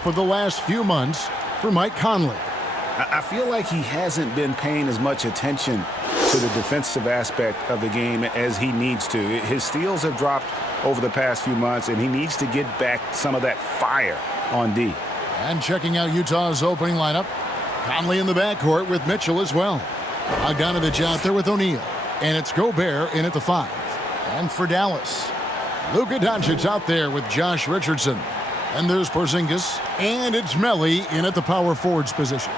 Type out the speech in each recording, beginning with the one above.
for the last few months for Mike Conley. I feel like he hasn't been paying as much attention to the defensive aspect of the game as he needs to. His steals have dropped over the past few months, and he needs to get back some of that fire on D. And checking out Utah's opening lineup, Conley in the backcourt with Mitchell as well. Bogdanovich out there with O'Neal. And it's Gobert in at the 5. And for Dallas, Luka Doncic out there with Josh Richardson. And there's Porzingis. And it's Melli in at the power forwards position.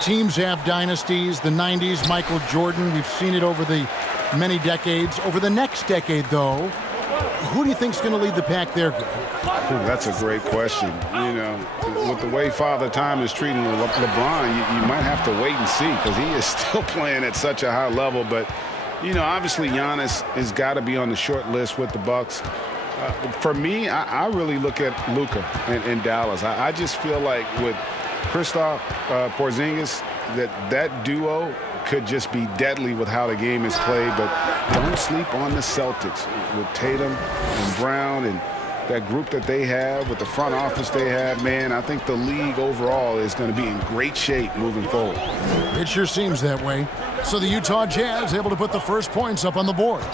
Teams have dynasties. The 90s, Michael Jordan. We've seen it over the many decades. Over the next decade, though, who do you think's going to lead the pack there, Greg? That's a great question. You know, with the way Father Time is treating LeBron, you might have to wait and see because he is still playing at such a high level. But, you know, obviously Giannis has got to be on the short list with the Bucks. For me, I really look at Luka in Dallas. I just feel like with Kristaps Porzingis, that duo could just be deadly with how the game is played. But don't sleep on the Celtics with Tatum and Brown and that group that they have with the front office they have. Man, I think the league overall is going to be in great shape moving forward. It sure seems that way. So the Utah Jazz able to put the first points up on the board.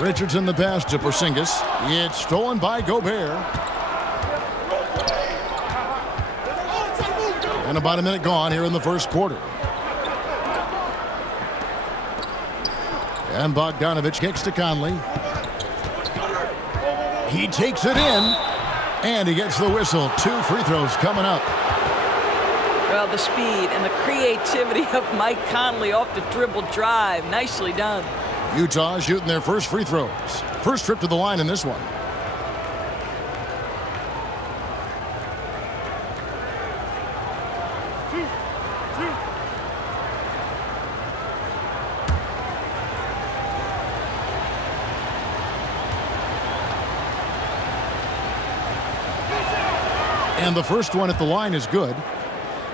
Richardson the pass to Porzingis. It's stolen by Gobert. And about a minute gone here in the first quarter. And Bogdanovich kicks to Conley. He takes it in. And he gets the whistle. 2 free throws coming up. Well, the speed and the creativity of Mike Conley off the dribble drive. Nicely done. Utah shooting their first free throws. First trip to the line in this one. And the first one at the line is good.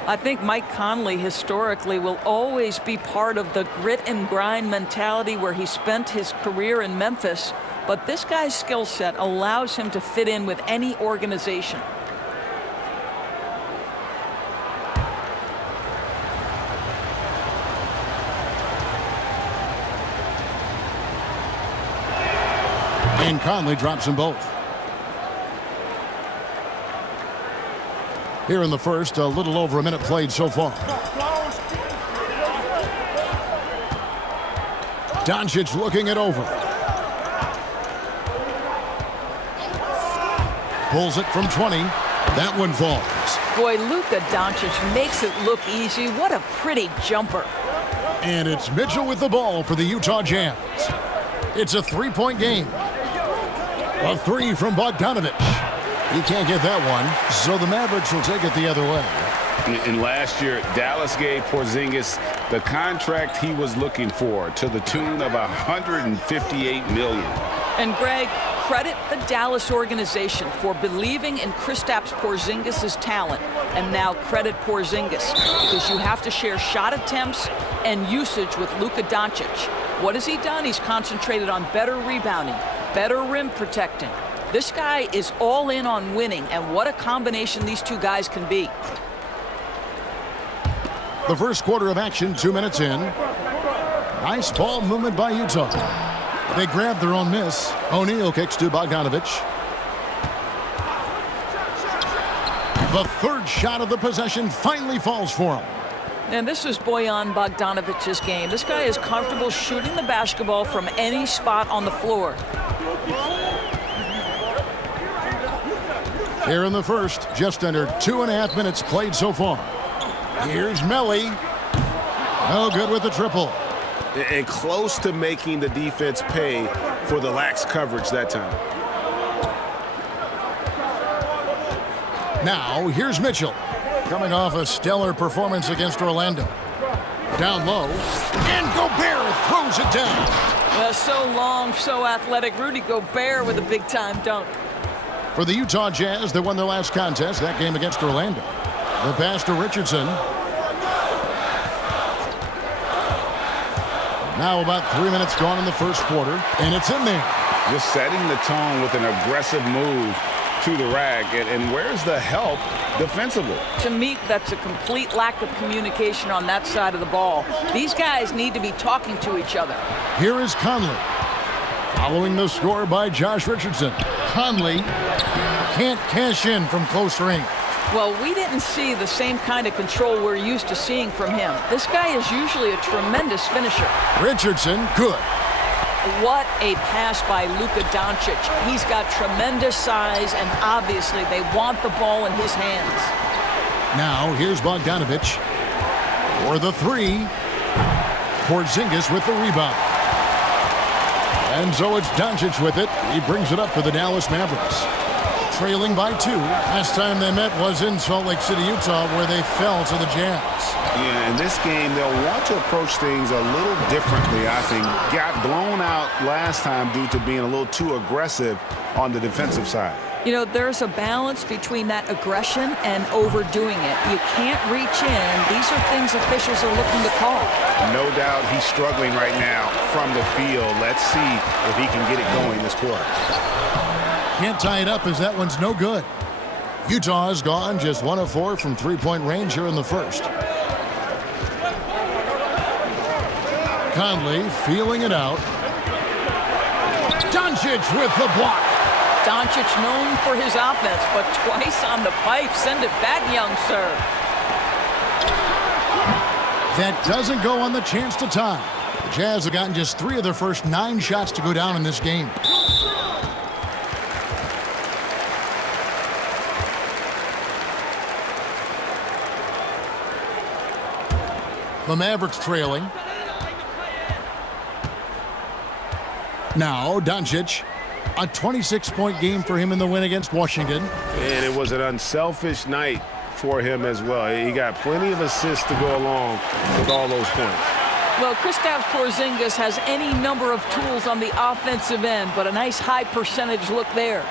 I think Mike Conley historically will always be part of the grit and grind mentality where he spent his career in Memphis. But this guy's skill set allows him to fit in with any organization. And Conley drops them both. Here in the first, a little over a minute played so far. Doncic looking it over. Pulls it from 20. That one falls. Boy, Luka Doncic makes it look easy. What a pretty jumper. And it's Mitchell with the ball for the Utah Jazz. It's a 3-point game. A 3 from Bogdanovich. He can't get that one, so the Mavericks will take it the other way. And last year, Dallas gave Porzingis the contract he was looking for to the tune of $158 million. And Greg, credit the Dallas organization for believing in Kristaps Porzingis' talent. And now credit Porzingis because you have to share shot attempts and usage with Luka Doncic. What has he done? He's concentrated on better rebounding, better rim protecting. This guy is all in on winning, and what a combination these two guys can be. The first quarter of action, 2 minutes in. Nice ball movement by Utah. They grab their own miss. O'Neal kicks to Bogdanovich. The third shot of the possession finally falls for him. And this is Bojan Bogdanovich's game. This guy is comfortable shooting the basketball from any spot on the floor. Here in the first, just under 2.5 minutes played so far. Here's Melli. No good with the triple. And close to making the defense pay for the lax coverage that time. Now, here's Mitchell. Coming off a stellar performance against Orlando. Down low. And Gobert throws it down. Well, so long, so athletic. Rudy Gobert with a big-time dunk. For the Utah Jazz, they won their last contest, that game against Orlando. The pass to Richardson. Now about 3 minutes gone in the first quarter, and it's in there. Just setting the tone with an aggressive move to the rack. And where's the help defensively? To me, that's a complete lack of communication on that side of the ball. These guys need to be talking to each other. Here is Conley. Following the score by Josh Richardson. Conley can't cash in from close range. Well, we didn't see the same kind of control we're used to seeing from him. This guy is usually a tremendous finisher. Richardson, good. What a pass by Luka Doncic. He's got tremendous size, and obviously they want the ball in his hands. Now, here's Bogdanovich for the three. Porzingis with the rebound. And so it's Doncic with it. He brings it up for the Dallas Mavericks. Trailing by 2. Last time they met was in Salt Lake City, Utah, where they fell to the Jazz. Yeah, in this game, they'll want to approach things a little differently, I think. Got blown out last time due to being a little too aggressive on the defensive side. You know, there's a balance between that aggression and overdoing it. You can't reach in. These are things officials are looking to call. No doubt he's struggling right now from the field. Let's see if he can get it going this quarter. Can't tie it up as that one's no good. Utah has gone just 1 of 4 from three-point range here in the first. Conley feeling it out. Doncic with the block. Doncic known for his offense, but twice on the pipe. Send it back, young sir. That doesn't go on the chance to tie. The Jazz have gotten just 3 of their first 9 shots to go down in this game. The Mavericks trailing. Now, Doncic. A 26-point game for him in the win against Washington. And it was an unselfish night for him as well. He got plenty of assists to go along with all those points. Well, Kristaps Porzingis has any number of tools on the offensive end, but a nice high percentage look there.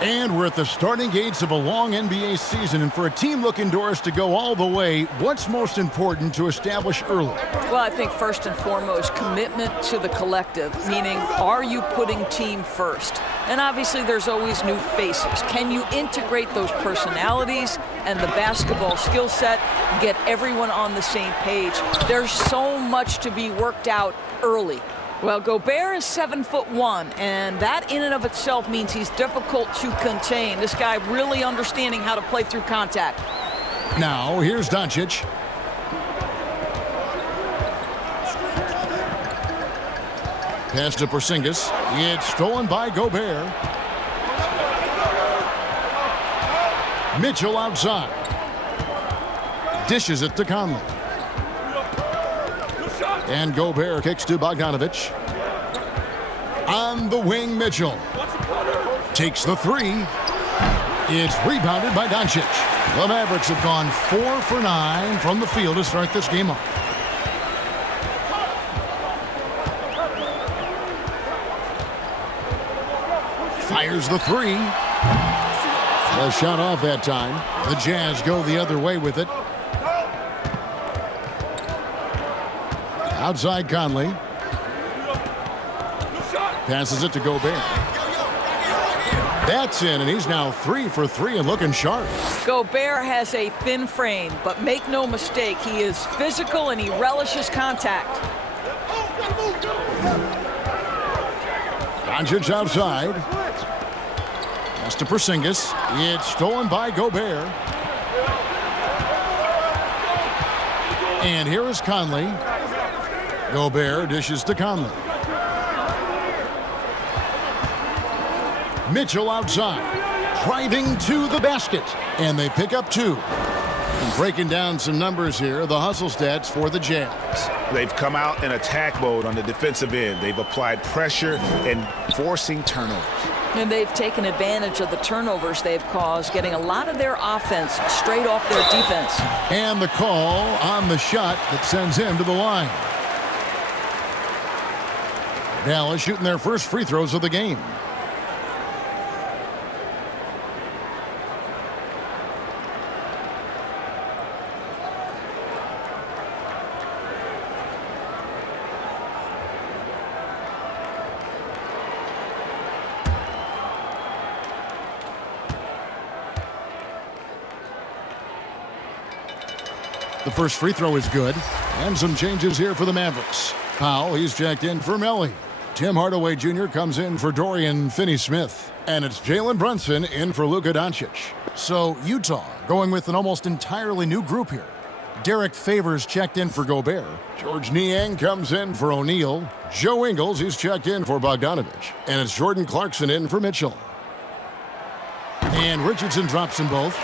And we're at the starting gates of a long NBA season, and for a team looking Doris to go all the way, what's most important to establish early? Well, I think first and foremost, commitment to the collective, meaning are you putting team first? And obviously there's always new faces. Can you integrate those personalities and the basketball skill set, get everyone on the same page? There's so much to be worked out early. Well, Gobert is 7'1", and that in and of itself means he's difficult to contain. This guy really understanding how to play through contact. Now, here's Doncic. Pass to Porzingis. It's stolen by Gobert. Mitchell outside. Dishes it to Conley. And Gobert kicks to Bogdanovich. On the wing, Mitchell. Takes the three. It's rebounded by Doncic. The Mavericks have gone 4 for 9 from the field to start this game off. Fires the three. The shot off that time. The Jazz go the other way with it. Outside Conley. Passes it to Gobert. That's in, and he's now 3 for 3 and looking sharp. Gobert has a thin frame, but make no mistake, he is physical and he relishes contact. Doncic outside. Pass to Porzingis. It's stolen by Gobert. And here is Conley. Gobert dishes to Conley. Mitchell outside, driving to the basket, and they pick up 2. And breaking down some numbers here, the hustle stats for the Jazz. They've come out in attack mode on the defensive end. They've applied pressure and forcing turnovers. And they've taken advantage of the turnovers they've caused, getting a lot of their offense straight off their defense. And the call on the shot that sends him to the line. Dallas shooting their first free throws of the game. The first free throw is good. And some changes here for the Mavericks. Powell, he's checked in for Melly. Tim Hardaway Jr. comes in for Dorian Finney-Smith. And it's Jalen Brunson in for Luka Doncic. So Utah going with an almost entirely new group here. Derek Favors checked in for Gobert. George Niang comes in for O'Neal. Joe Ingles, he's checked in for Bogdanovich. And it's Jordan Clarkson in for Mitchell. And Richardson drops them both.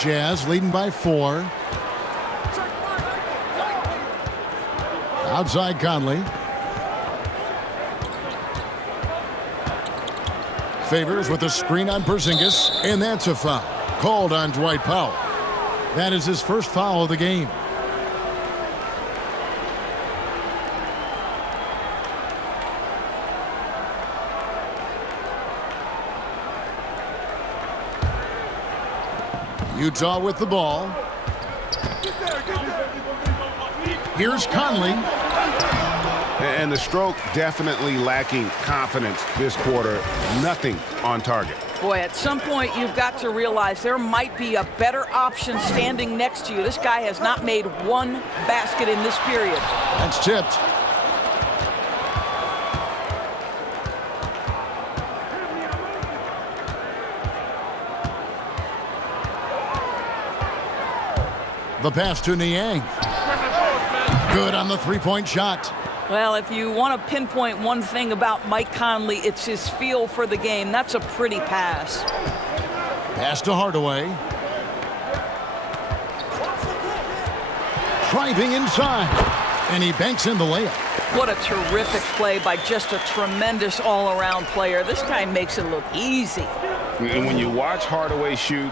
Jazz leading by 4. Outside Conley. Favors with a screen on Porzingis, and that's a foul. Called on Dwight Powell. That is his first foul of the game. Utah with the ball. Here's Conley. And the stroke definitely lacking confidence this quarter. Nothing on target. Boy, at some point you've got to realize there might be a better option standing next to you. This guy has not made one basket in this period. That's tipped. The pass to Niang. Good on the three-point shot. Well, if you want to pinpoint one thing about Mike Conley, it's his feel for the game. That's a pretty pass. Pass to Hardaway. Driving inside. And he banks in the layup. What a terrific play by just a tremendous all-around player. This guy makes it look easy. And when you watch Hardaway shoot,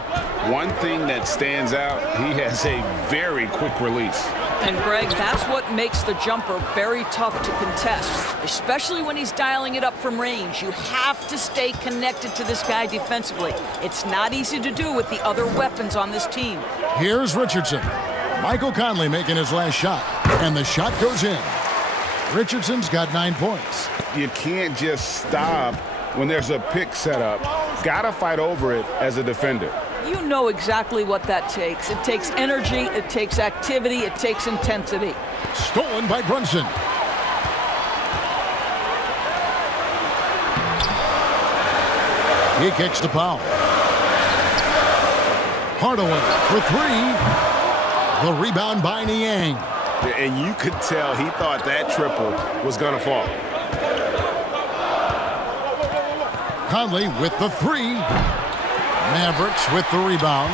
one thing that stands out, he has a very quick release. And Greg, that's what makes the jumper very tough to contest, especially when he's dialing it up from range. You have to stay connected to this guy defensively. It's not easy to do with the other weapons on this team. Here's Richardson. Michael Conley making his last shot, and the shot goes in. Richardson's got 9 points. You can't just stop when there's a pick set up. Gotta fight over it as a defender. You know exactly what that takes. It takes energy, it takes activity, it takes intensity. Stolen by Brunson. He kicks to Powell. Hardaway for 3. The rebound by Niang. And you could tell he thought that triple was going to fall. Conley with the 3. Mavericks with the rebound.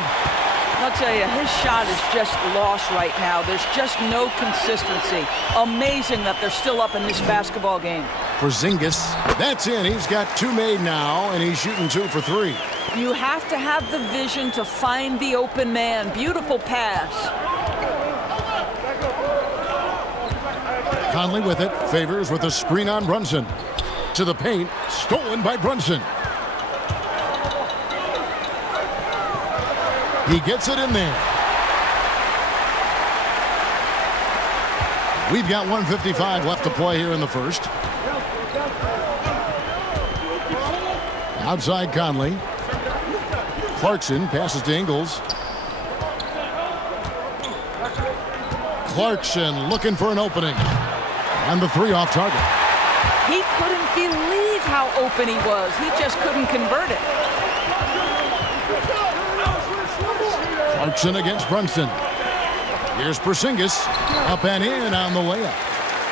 I'll tell you, his shot is just lost right now. There's just no consistency. Amazing that they're still up in this basketball game. Porzingis, that's in. He's got 2 made now, and he's shooting 2 for 3. You have to have the vision to find the open man. Beautiful pass. Conley with it. Favors with a screen on Brunson. to the paint. Stolen by Brunson. He gets it in there. We've got 1:55 left to play here in the first. Outside Conley. Clarkson passes to Ingles. Clarkson looking for an opening. And the three off target. He couldn't believe how open he was. He just couldn't convert it. Clarkson against Brunson. Here's Porzingis. Up and in on the layup.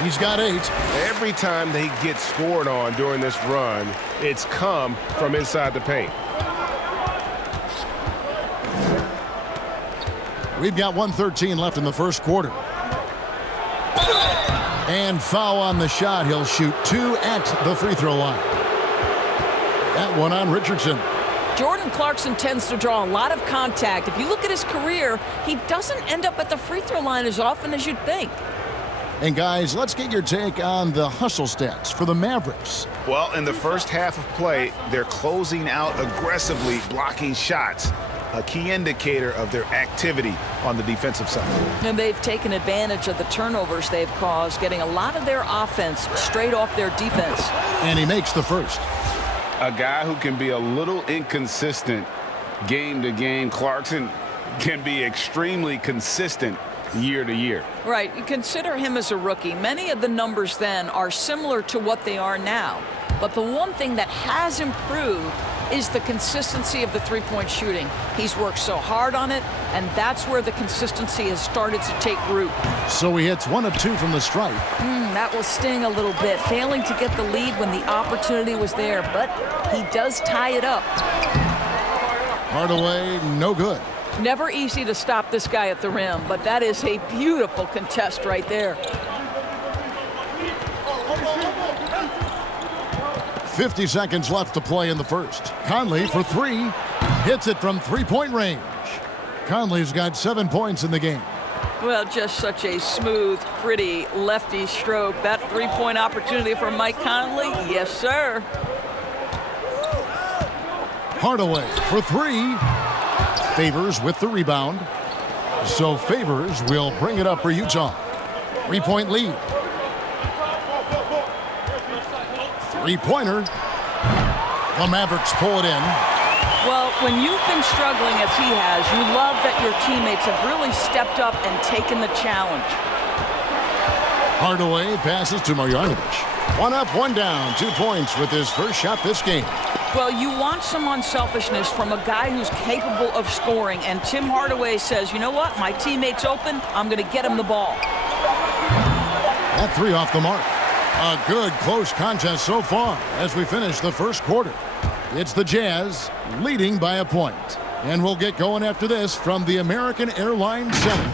He's got 8. Every time they get scored on during this run, it's come from inside the paint. We've got 1:13 left in the first quarter. And foul on the shot. He'll shoot 2 at the free throw line. That one on Richardson. Jordan Clarkson tends to draw a lot of contact. If you look at his career, he doesn't end up at the free throw line as often as you'd think. And guys, let's get your take on the hustle stats for the Mavericks. Well, in the first half of play, they're closing out aggressively, blocking shots. A key indicator of their activity on the defensive side. And they've taken advantage of the turnovers they've caused, getting a lot of their offense straight off their defense. And he makes the first. A guy who can be a little inconsistent game to game. Clarkson can be extremely consistent year to year. Right. You consider him as a rookie. Many of the numbers then are similar to what they are now. But the one thing that has improved is the consistency of the three-point shooting. He's worked so hard on it, and that's where the consistency has started to take root. So he hits 1 of 2 from the stripe. That will sting a little bit, failing to get the lead when the opportunity was there, but he does tie it up. Hardaway, no good. Never easy to stop this guy at the rim, but that is a beautiful contest right there. 50 seconds left to play in the first. Conley for 3. Hits it from three-point range. Conley's got 7 points in the game. Well, just such a smooth, pretty lefty stroke. That three-point opportunity for Mike Conley, yes, sir. Hardaway for 3. Favors with the rebound. So Favors will bring it up for Utah. 3-point lead. Three-pointer. The Mavericks pull it in. Well, when you've been struggling as he has, you love that your teammates have really stepped up and taken the challenge. Hardaway passes to Marjanovic. 1 up, 1 down. 2 points with his first shot this game. Well, you want some unselfishness from a guy who's capable of scoring, and Tim Hardaway says, you know what, my teammate's open, I'm going to get him the ball. That 3 off the mark. A good close contest so far as we finish the first quarter. It's the Jazz leading by a point. And we'll get going after this from the American Airlines Center.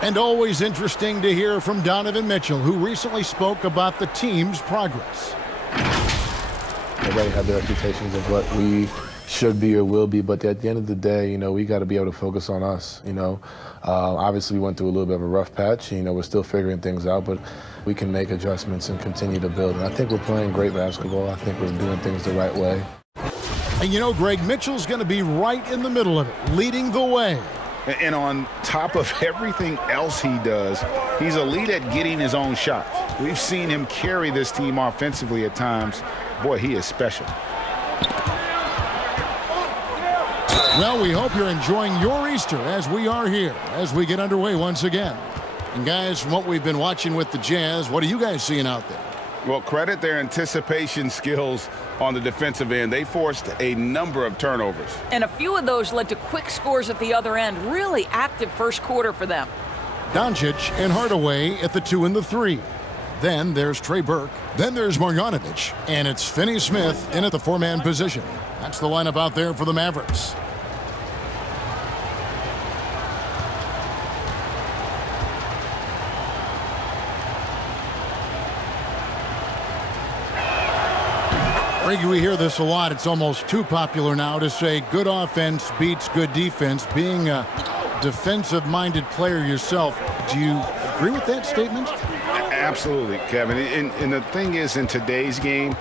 And always interesting to hear from Donovan Mitchell, who recently spoke about the team's progress. Everybody have their expectations of what we should be or will be, but at the end of the day, we got to be able to focus on us. Obviously we went through a little bit of a rough patch. We're still figuring things out, but we can make adjustments and continue to build. And I think we're playing great basketball. I think we're doing things the right way. And Greg, Mitchell's going to be right in the middle of it, leading the way. And on top of everything else he does, he's elite at getting his own shots. We've seen him carry this team offensively at times. Boy, he is special. Well, we hope you're enjoying your Easter as we are here, as we get underway once again. And guys, from what we've been watching with the Jazz, what are you guys seeing out there? Well, credit their anticipation skills on the defensive end. They forced a number of turnovers. And a few of those led to quick scores at the other end. Really active first quarter for them. Doncic and Hardaway at the 2 and the 3. Then there's Trey Burke. Then there's Marjanovic. And it's Finney-Smith in at the 4-man position. That's the lineup out there for the Mavericks. We hear this a lot. It's almost too popular now to say good offense beats good defense. Being a defensive-minded player yourself, do you agree with that statement? Absolutely, Kevin. And the thing is, in today's game,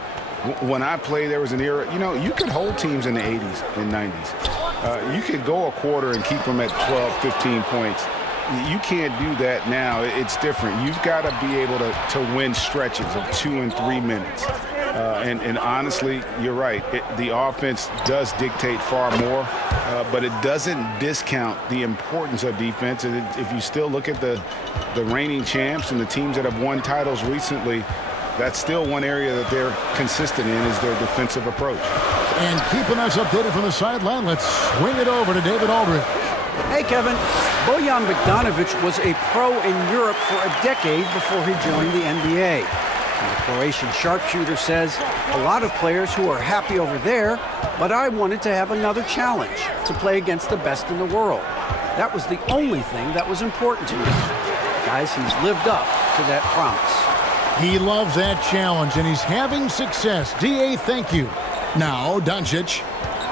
when I played, there was an era, you could hold teams in the 80s and 90s. You could go a quarter and keep them at 12, 15 points. You can't do that now. It's different. You've got to be able to win stretches of 2 and 3 minutes. And honestly, you're right. The offense does dictate far more, but it doesn't discount the importance of defense. And if you still look at the reigning champs and the teams that have won titles recently, that's still one area that they're consistent in is their defensive approach. And keeping us updated from the sideline, let's swing it over to David Aldridge. Hey, Kevin. Bojan Bogdanovic was a pro in Europe for a decade before he joined the NBA. And the Croatian sharpshooter says, a lot of players who are happy over there, but I wanted to have another challenge, to play against the best in the world. That was the only thing that was important to me. Guys, he's lived up to that promise. He loves that challenge, and he's having success. D.A., thank you. Now, Doncic,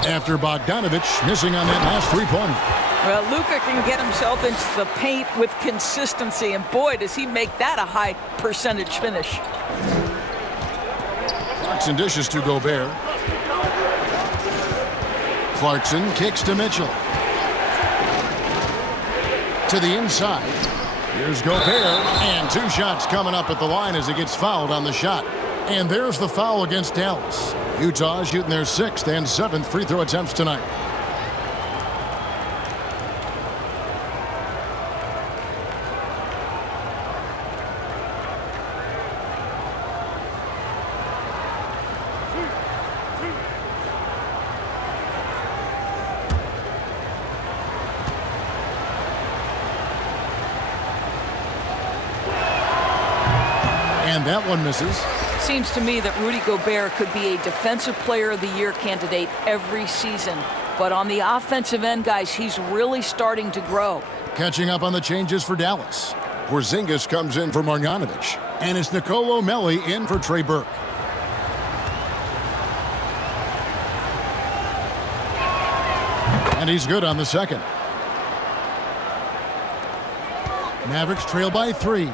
after Bogdanovic missing on that last three-pointer. Well, Luka can get himself into the paint with consistency, and boy, does he make that a high percentage finish. Clarkson dishes to Gobert. Clarkson kicks to Mitchell. To the inside. Here's Gobert, and 2 shots coming up at the line as he gets fouled on the shot. And there's the foul against Dallas. Utah shooting their 6th and 7th free throw attempts tonight. And that one misses. Seems to me that Rudy Gobert could be a Defensive Player of the Year candidate every season. But on the offensive end, guys, he's really starting to grow. Catching up on the changes for Dallas. Porzingis comes in for Marjanovic. And it's Nicolo Melli in for Trey Burke. And he's good on the second. Mavericks trail by 3.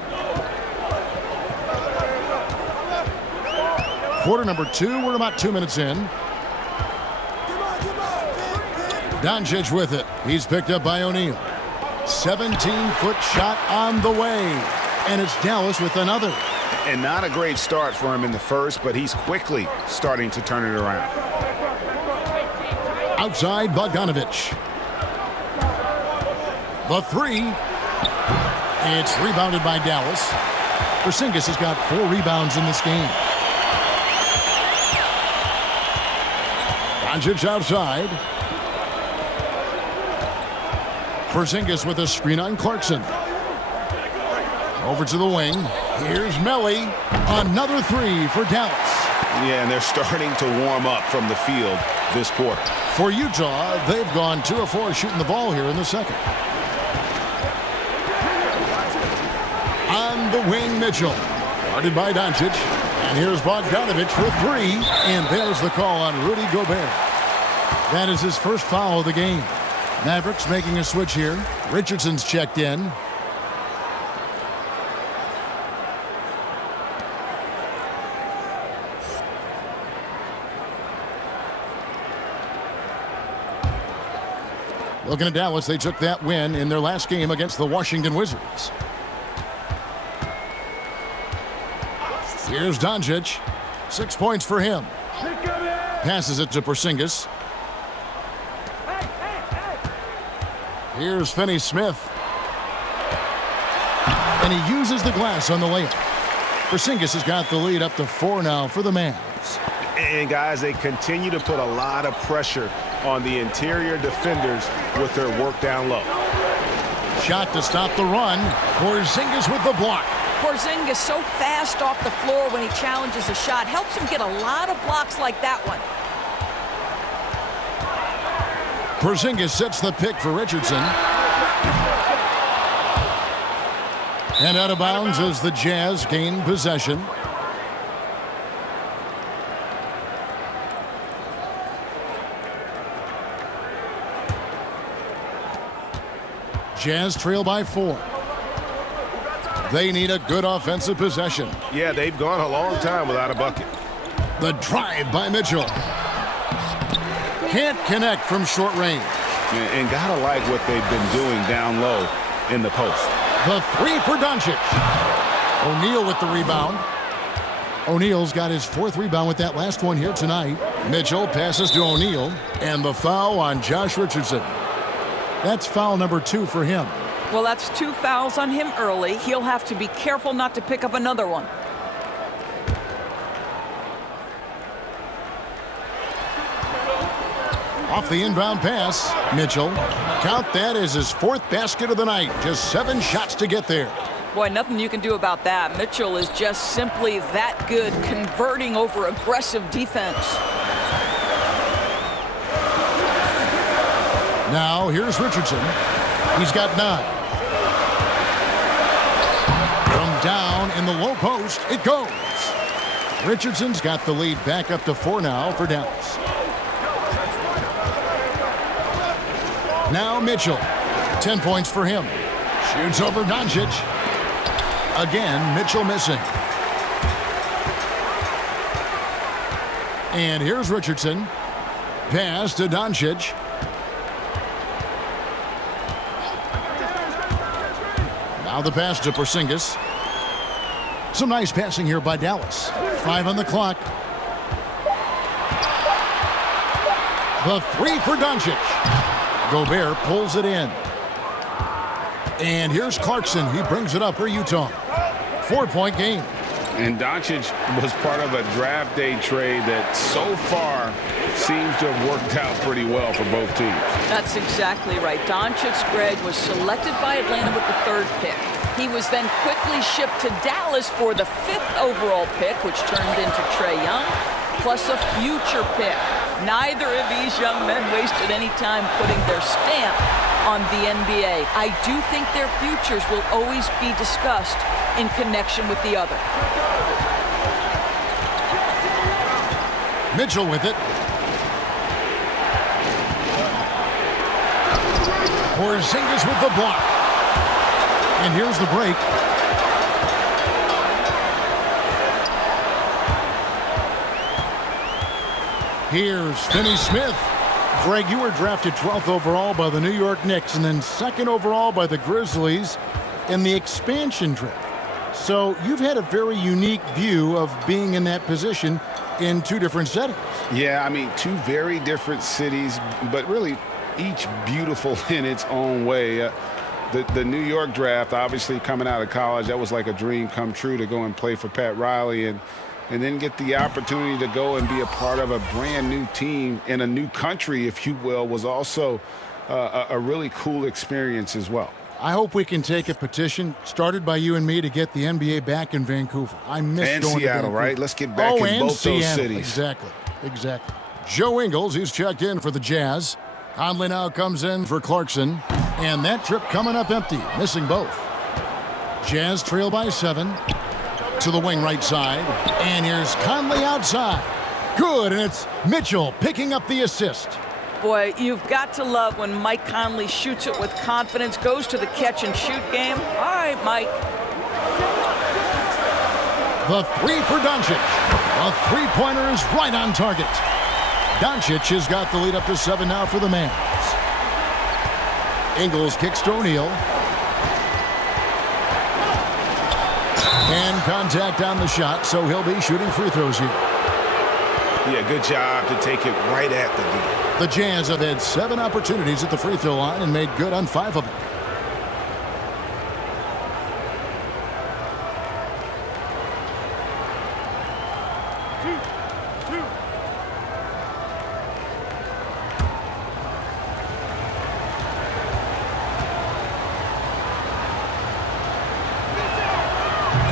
Quarter number 2, we're about 2 minutes in. Doncic with it. He's picked up by O'Neal. 17-foot shot on the way. And it's Dallas with another. And not a great start for him in the first, but he's quickly starting to turn it around. Outside Bogdanovic. The 3. It's rebounded by Dallas. Porzingis has got 4 rebounds in this game. Doncic outside. Porzingis with a screen on Clarkson. Over to the wing. Here's Melli. Another 3 for Dallas. Yeah, and they're starting to warm up from the field this quarter. For Utah, they've gone 2 of 4 shooting the ball here in the second. On the wing, Mitchell. Guarded by Doncic. And here's Bogdanovic for 3. And there's the call on Rudy Gobert. That is his first foul of the game. Mavericks making a switch here. Richardson's checked in. Looking at Dallas, they took that win in their last game against the Washington Wizards. Here's Doncic. 6 points for him. Passes it to Porzingis. Here's Finney-Smith. And he uses the glass on the layup. Porzingis has got the lead up to 4 now for the Mavs. And, guys, they continue to put a lot of pressure on the interior defenders with their work down low. Shot to stop the run. Porzingis with the block. Porzingis so fast off the floor when he challenges a shot. Helps him get a lot of blocks like that one. Porzingis sets the pick for Richardson. And out of bounds as the Jazz gain possession. Jazz trail by 4. They need a good offensive possession. Yeah, they've gone a long time without a bucket. The drive by Mitchell. Can't connect from short range. And gotta like what they've been doing down low in the post. The 3 for Doncic. O'Neal with the rebound. O'Neal's got his 4th rebound with that last one here tonight. Mitchell passes to O'Neal. And the foul on Josh Richardson. That's foul number 2 for him. Well, that's 2 fouls on him early. He'll have to be careful not to pick up another one. Off the inbound pass, Mitchell. Count that as his 4th basket of the night. Just 7 shots to get there. Boy, nothing you can do about that. Mitchell is just simply that good, converting over aggressive defense. Now, here's Richardson. He's got 9. From down in the low post, it goes. Richardson's got the lead back up to 4 now for Dallas. Now Mitchell. 10 points for him. Shoots over Doncic. Again, Mitchell missing. And here's Richardson. Pass to Doncic. Now the pass to Porzingis. Some nice passing here by Dallas. 5 on the clock. The 3 for Doncic. Gobert pulls it in. And here's Clarkson. He brings it up for Utah. 4-point game. And Doncic was part of a draft day trade that so far seems to have worked out pretty well for both teams. That's exactly right. Doncic, Greg, was selected by Atlanta with the 3rd pick. He was then quickly shipped to Dallas for the 5th overall pick, which turned into Trae Young, plus a future pick. Neither of these young men wasted any time putting their stamp on the NBA. I do think their futures will always be discussed in connection with the other. Mitchell with it. Porzingis with the block. And here's the break. Here's Finney-Smith. Greg, you were drafted 12th overall by the New York Knicks and then 2nd overall by the Grizzlies in the expansion draft. So you've had a very unique view of being in that position in 2 different settings. Yeah, I mean, 2 very different cities, but really each beautiful in its own way. The New York draft, obviously coming out of college, that was like a dream come true to go and play for Pat Riley and then get the opportunity to go and be a part of a brand new team in a new country, if you will, was also a really cool experience as well. I hope we can take a petition started by you and me to get the NBA back in Vancouver. I miss and going Seattle, to Vancouver. right? Let's get back in both Seattle. those cities. Exactly. Joe Ingles, he's checked in for the Jazz. Conley now comes in for Clarkson. And that trip coming up empty, missing both. Jazz trail by 7. To the wing right side. And here's Conley outside. Good, and it's Mitchell picking up the assist. Boy, you've got to love when Mike Conley shoots it with confidence, goes to the catch-and-shoot game. All right, Mike. The 3 for Doncic. A 3-pointer is right on target. Doncic has got the lead up to 7 now for the Mavs. Ingles kicks to O'Neal. And contact on the shot, so he'll be shooting free throws here. Yeah, good job to take it right at the D. The Jazz have had 7 opportunities at the free throw line and made good on 5 of them.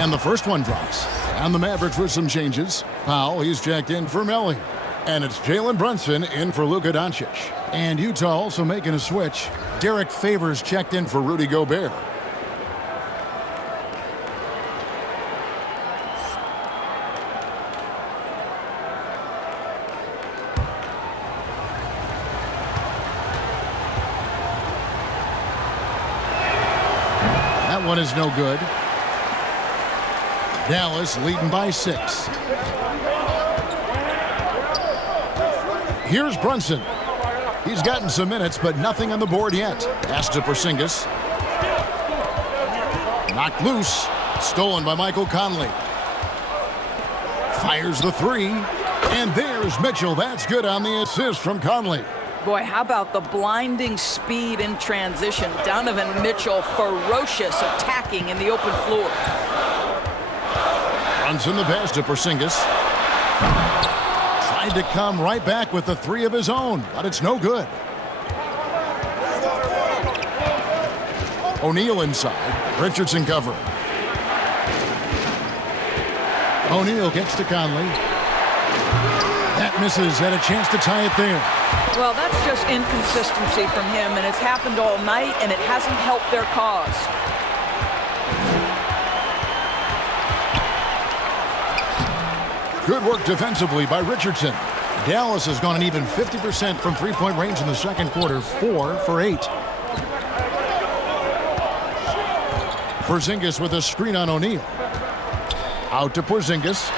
And the first one drops. And the Mavericks with some changes. Powell, he's checked in for Melly. And it's Jalen Brunson in for Luka Doncic. And Utah also making a switch. Derek Favors checked in for Rudy Gobert. That one is no good. Dallas leading by 6. Here's Brunson. He's gotten some minutes, but nothing on the board yet. Pass to Porzingis. Knocked loose. Stolen by Michael Conley. Fires the 3. And there's Mitchell. That's good on the assist from Conley. Boy, how about the blinding speed in transition? Donovan Mitchell, ferocious attacking in the open floor. Brunson the pass to Porzingis. Tried to come right back with the 3 of his own, but it's no good. O'Neal inside. Richardson covering. O'Neal gets to Conley. That misses. Had a chance to tie it there. Well, that's just inconsistency from him, and it's happened all night, and it hasn't helped their cause. Good work defensively by Richardson. Dallas has gone an even 50% from three-point range in the second quarter, 4 for 8. Porzingis with a screen on O'Neal. Out to Porzingis.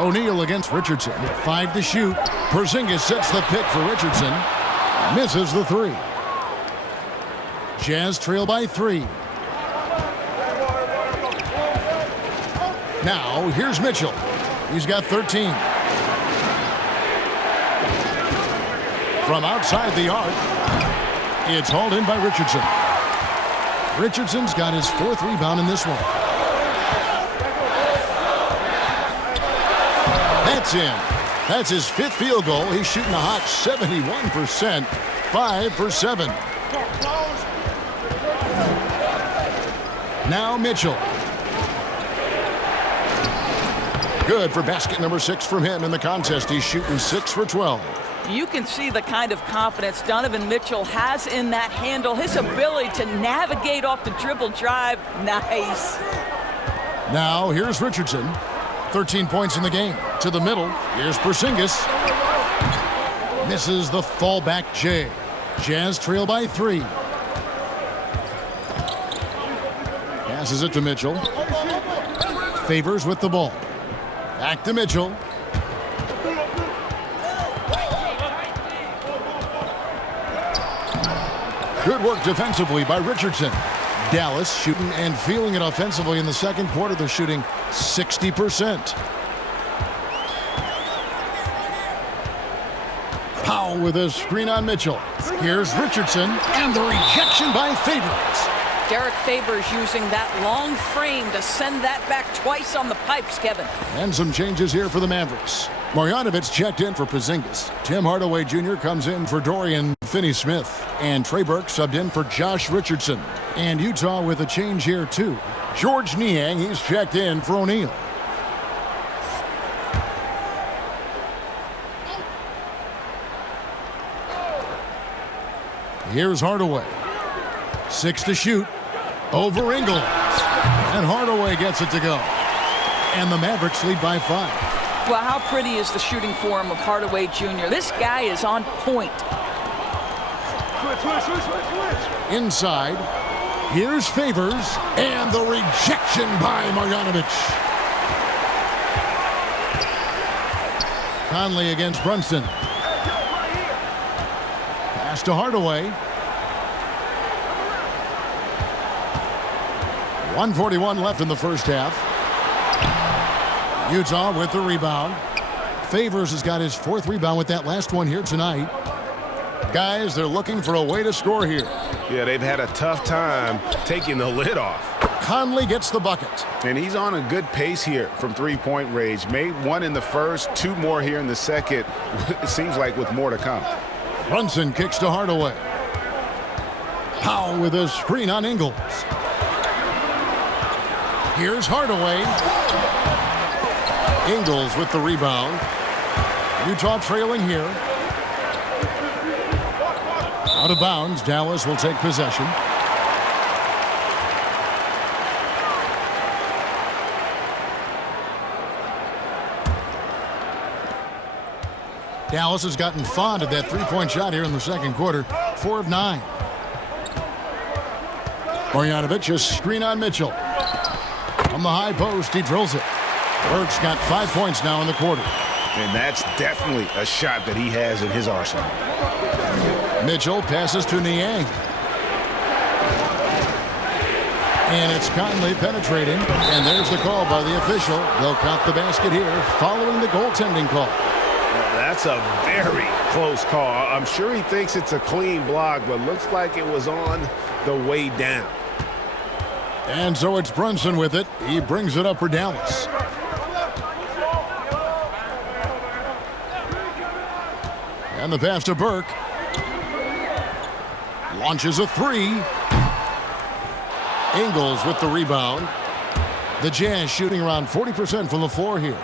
O'Neal against Richardson. 5 to shoot. Porzingis sets the pick for Richardson. Misses the 3. Jazz trail by 3. Now, here's Mitchell. He's got 13. From outside the arc, it's hauled in by Richardson. Richardson's got his 4th rebound in this one. That's in. That's his 5th field goal. He's shooting a hot 71%. 5 for 7. Now Mitchell. Good for basket number 6 from him in the contest. He's shooting 6 for 12. You can see the kind of confidence Donovan Mitchell has in that handle. His ability to navigate off the dribble drive. Nice. Now here's Richardson. 13 points in the game. To the middle. Here's Porzingis. Misses the fallback J. Jazz trail by 3. Passes it to Mitchell. Favors with the ball. Back to Mitchell. Good work defensively by Richardson. Dallas shooting and feeling it offensively in the second quarter. They're shooting 60%. Powell with a screen on Mitchell. Here's Richardson and the rejection by Favors. Derek Favors using that long frame to send that back twice on the pipes, Kevin. And some changes here for the Mavericks. Marjanovic checked in for Porzingis. Tim Hardaway Jr. comes in for Dorian Finney-Smith. And Trey Burke subbed in for Josh Richardson. And Utah with a change here, too. George Niang, he's checked in for O'Neal. Here's Hardaway. 6 to shoot. Over Ingles. And Hardaway gets it to go. And the Mavericks lead by 5. Well, how pretty is the shooting form of Hardaway Jr.? This guy is on point. Inside. Here's Favors. And the rejection by Marjanovic. Conley against Brunson. Pass to Hardaway. 1:41 left in the first half. Utah with the rebound. Favors has got his 4th rebound with that last one here tonight. Guys, they're looking for a way to score here. Yeah, they've had a tough time taking the lid off. Conley gets the bucket. And he's on a good pace here from three-point range. Made 1 in the first, 2 more here in the second. It seems like with more to come. Brunson kicks to Hardaway. Powell with a screen on Ingles. Here's Hardaway. Ingles with the rebound. Utah trailing here. Out of bounds, Dallas will take possession. Dallas has gotten fond of that three-point shot here in the second quarter. 4 of 9. Bogdanovic, a screen on Mitchell. From the high post, he drills it. Burke's got 5 points now in the quarter. And that's definitely a shot that he has in his arsenal. Mitchell passes to Niang. And it's Conley penetrating. And there's the call by the official. They'll count the basket here following the goaltending call. That's a very close call. I'm sure he thinks it's a clean block, but looks like it was on the way down. And so it's Brunson with it. He brings it up for Dallas. And the pass to Burke. Launches a three. Ingles with the rebound. The Jazz shooting around 40% from the floor here.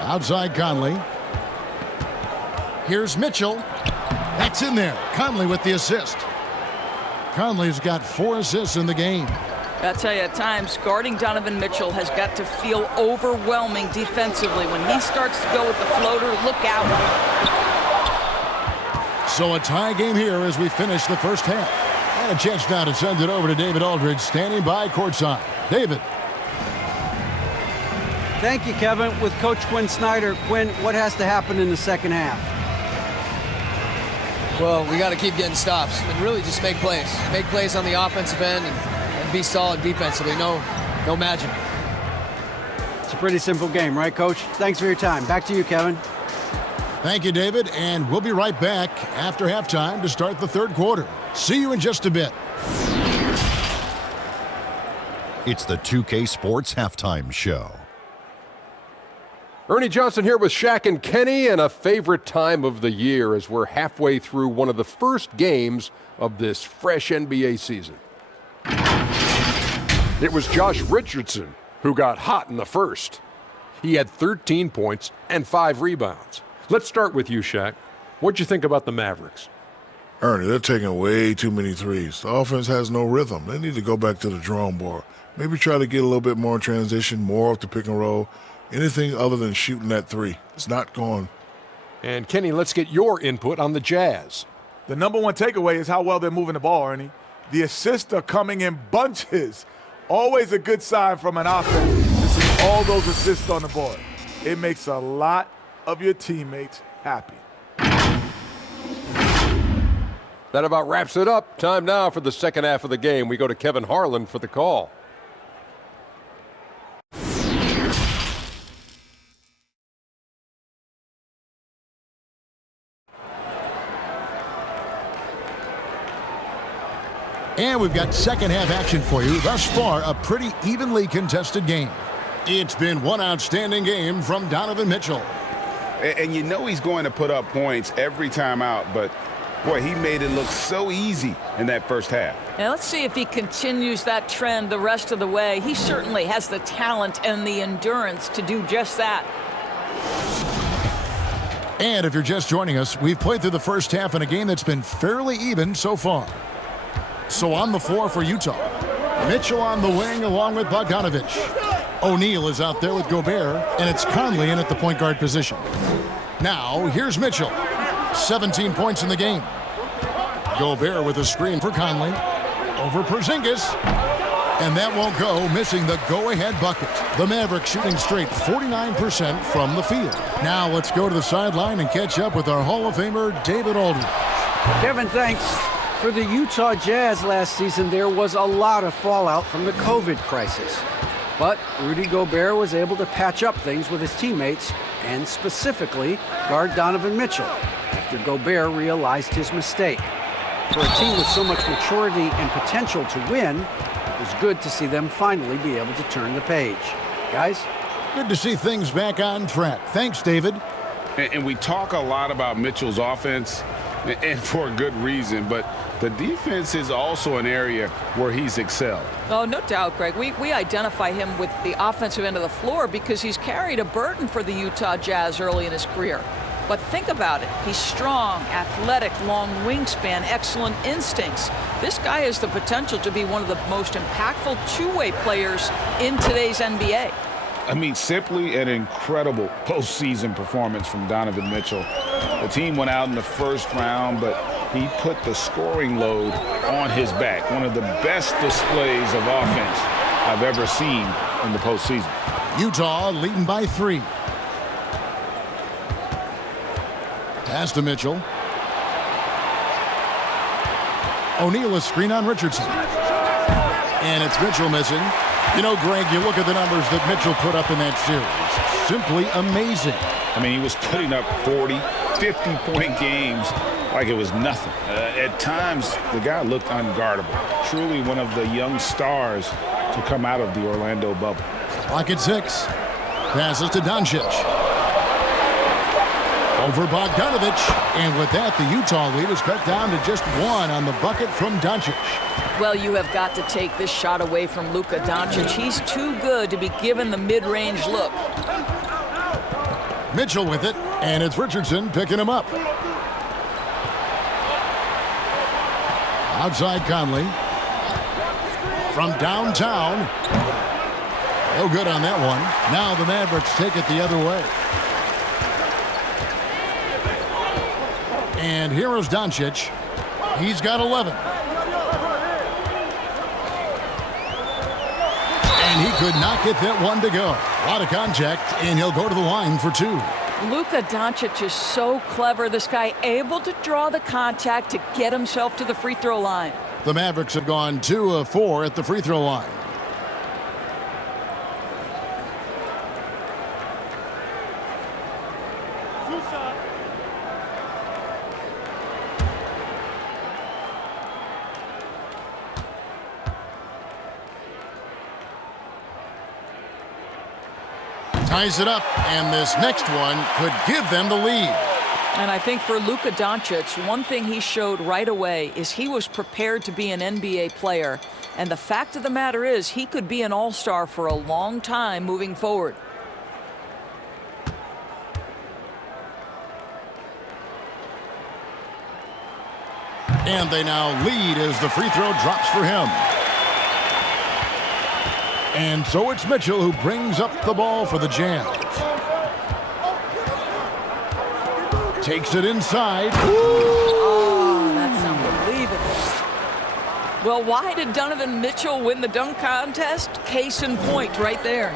Outside Conley. Here's Mitchell. That's in there. Conley with the assist. Conley's got 4 assists in the game. I tell you, at times, guarding Donovan Mitchell has got to feel overwhelming defensively. When he starts to go with the floater, look out. So a tie game here as we finish the first half. And a chance now to send it over to David Aldridge, standing by courtside. David. Thank you, Kevin. With Coach Quinn Snyder. Quinn, what has to happen in the second half? Well, we got to keep getting stops and really just make plays. Make plays on the offensive end and be solid defensively. No magic. It's a pretty simple game, right, Coach? Thanks for your time. Back to you, Kevin. Thank you, David. And we'll be right back after halftime to start the third quarter. See you in just a bit. It's the 2K Sports Halftime Show. Ernie Johnson here with Shaq and Kenny, and a favorite time of the year as we're halfway through one of the first games of this fresh NBA season. It was Josh Richardson who got hot in the first. He had 13 points and 5 rebounds. Let's start with you, Shaq. What'd you think about the Mavericks? Ernie, they're taking way too many threes. The offense has no rhythm. They need to go back to the drawing board. Maybe try to get a little bit more in transition, more off the pick and roll. Anything other than shooting that three. It's not going. And Kenny, let's get your input on the Jazz. The number one takeaway is how well they're moving the ball, Ernie. The assists are coming in bunches. Always a good sign from an offense to see all those assists on the board. It makes a lot of your teammates happy. That about wraps it up. Time now for the second half of the game. We go to Kevin Harlan for the call. And we've got second half action for you. Thus far, a pretty evenly contested game. It's been one outstanding game from Donovan Mitchell. And you know he's going to put up points every time out, but boy, he made it look so easy in that first half. Now let's see if he continues that trend the rest of the way. He certainly has the talent and the endurance to do just that. And if you're just joining us, we've played through the first half in a game that's been fairly even so far. So on the floor for Utah, Mitchell on the wing along with Bogdanovic. O'Neal is out there with Gobert, and it's Conley in at the point guard position. Now, here's Mitchell. 17 points in the game. Gobert with a screen for Conley. Over Porzingis. And that won't go, missing the go-ahead bucket. The Mavericks shooting straight 49% from the field. Now let's go to the sideline and catch up with our Hall of Famer, David Aldridge. Kevin, thanks. For the Utah Jazz last season, there was a lot of fallout from the COVID crisis. But Rudy Gobert was able to patch up things with his teammates and specifically guard Donovan Mitchell after Gobert realized his mistake. For a team with so much maturity and potential to win, it was good to see them finally be able to turn the page. Guys? Good to see things back on track. Thanks, David. And we talk a lot about Mitchell's offense, and for a good reason, but the defense is also an area where he's excelled. Oh, no doubt, Greg. We identify him with the offensive end of the floor because he's carried a burden for the Utah Jazz early in his career. But think about it. He's strong, athletic, long wingspan, excellent instincts. This guy has the potential to be one of the most impactful two-way players in today's NBA. I mean, simply an incredible postseason performance from Donovan Mitchell. The team went out in the first round, but he put the scoring load on his back. One of the best displays of offense I've ever seen in the postseason. Utah leading by 3. Pass to Mitchell. O'Neal, a screen on Richardson. And it's Mitchell missing. You know, Greg, you look at the numbers that Mitchell put up in that series. Simply amazing. I mean, he was putting up 40, 50-point games like it was nothing. At times, the guy looked unguardable. Truly one of the young stars to come out of the Orlando bubble. Clock at 6. Passes to Doncic. Over Bogdanovich. And with that, the Utah lead is cut down to just 1 on the bucket from Doncic. Well, you have got to take this shot away from Luka Doncic. He's too good to be given the mid-range look. Mitchell with it, and it's Richardson picking him up. Outside Conley. From downtown. No good on that one. Now the Mavericks take it the other way. And here is Doncic. He's got 11. And he could not get that one to go. A lot of contact, and he'll go to the line for 2. Luka Doncic is so clever. This guy able to draw the contact to get himself to the free throw line. The Mavericks have gone 2 of 4 at the free throw line. Ties it up, and this next one could give them the lead. And I think for Luka Doncic, one thing he showed right away is he was prepared to be an NBA player. And the fact of the matter is he could be an all-star for a long time moving forward. And they now lead as the free throw drops for him. And so it's Mitchell who brings up the ball for the Jazz. Takes it inside. Oh, that's unbelievable. Well, why did Donovan Mitchell win the dunk contest? Case in point right there.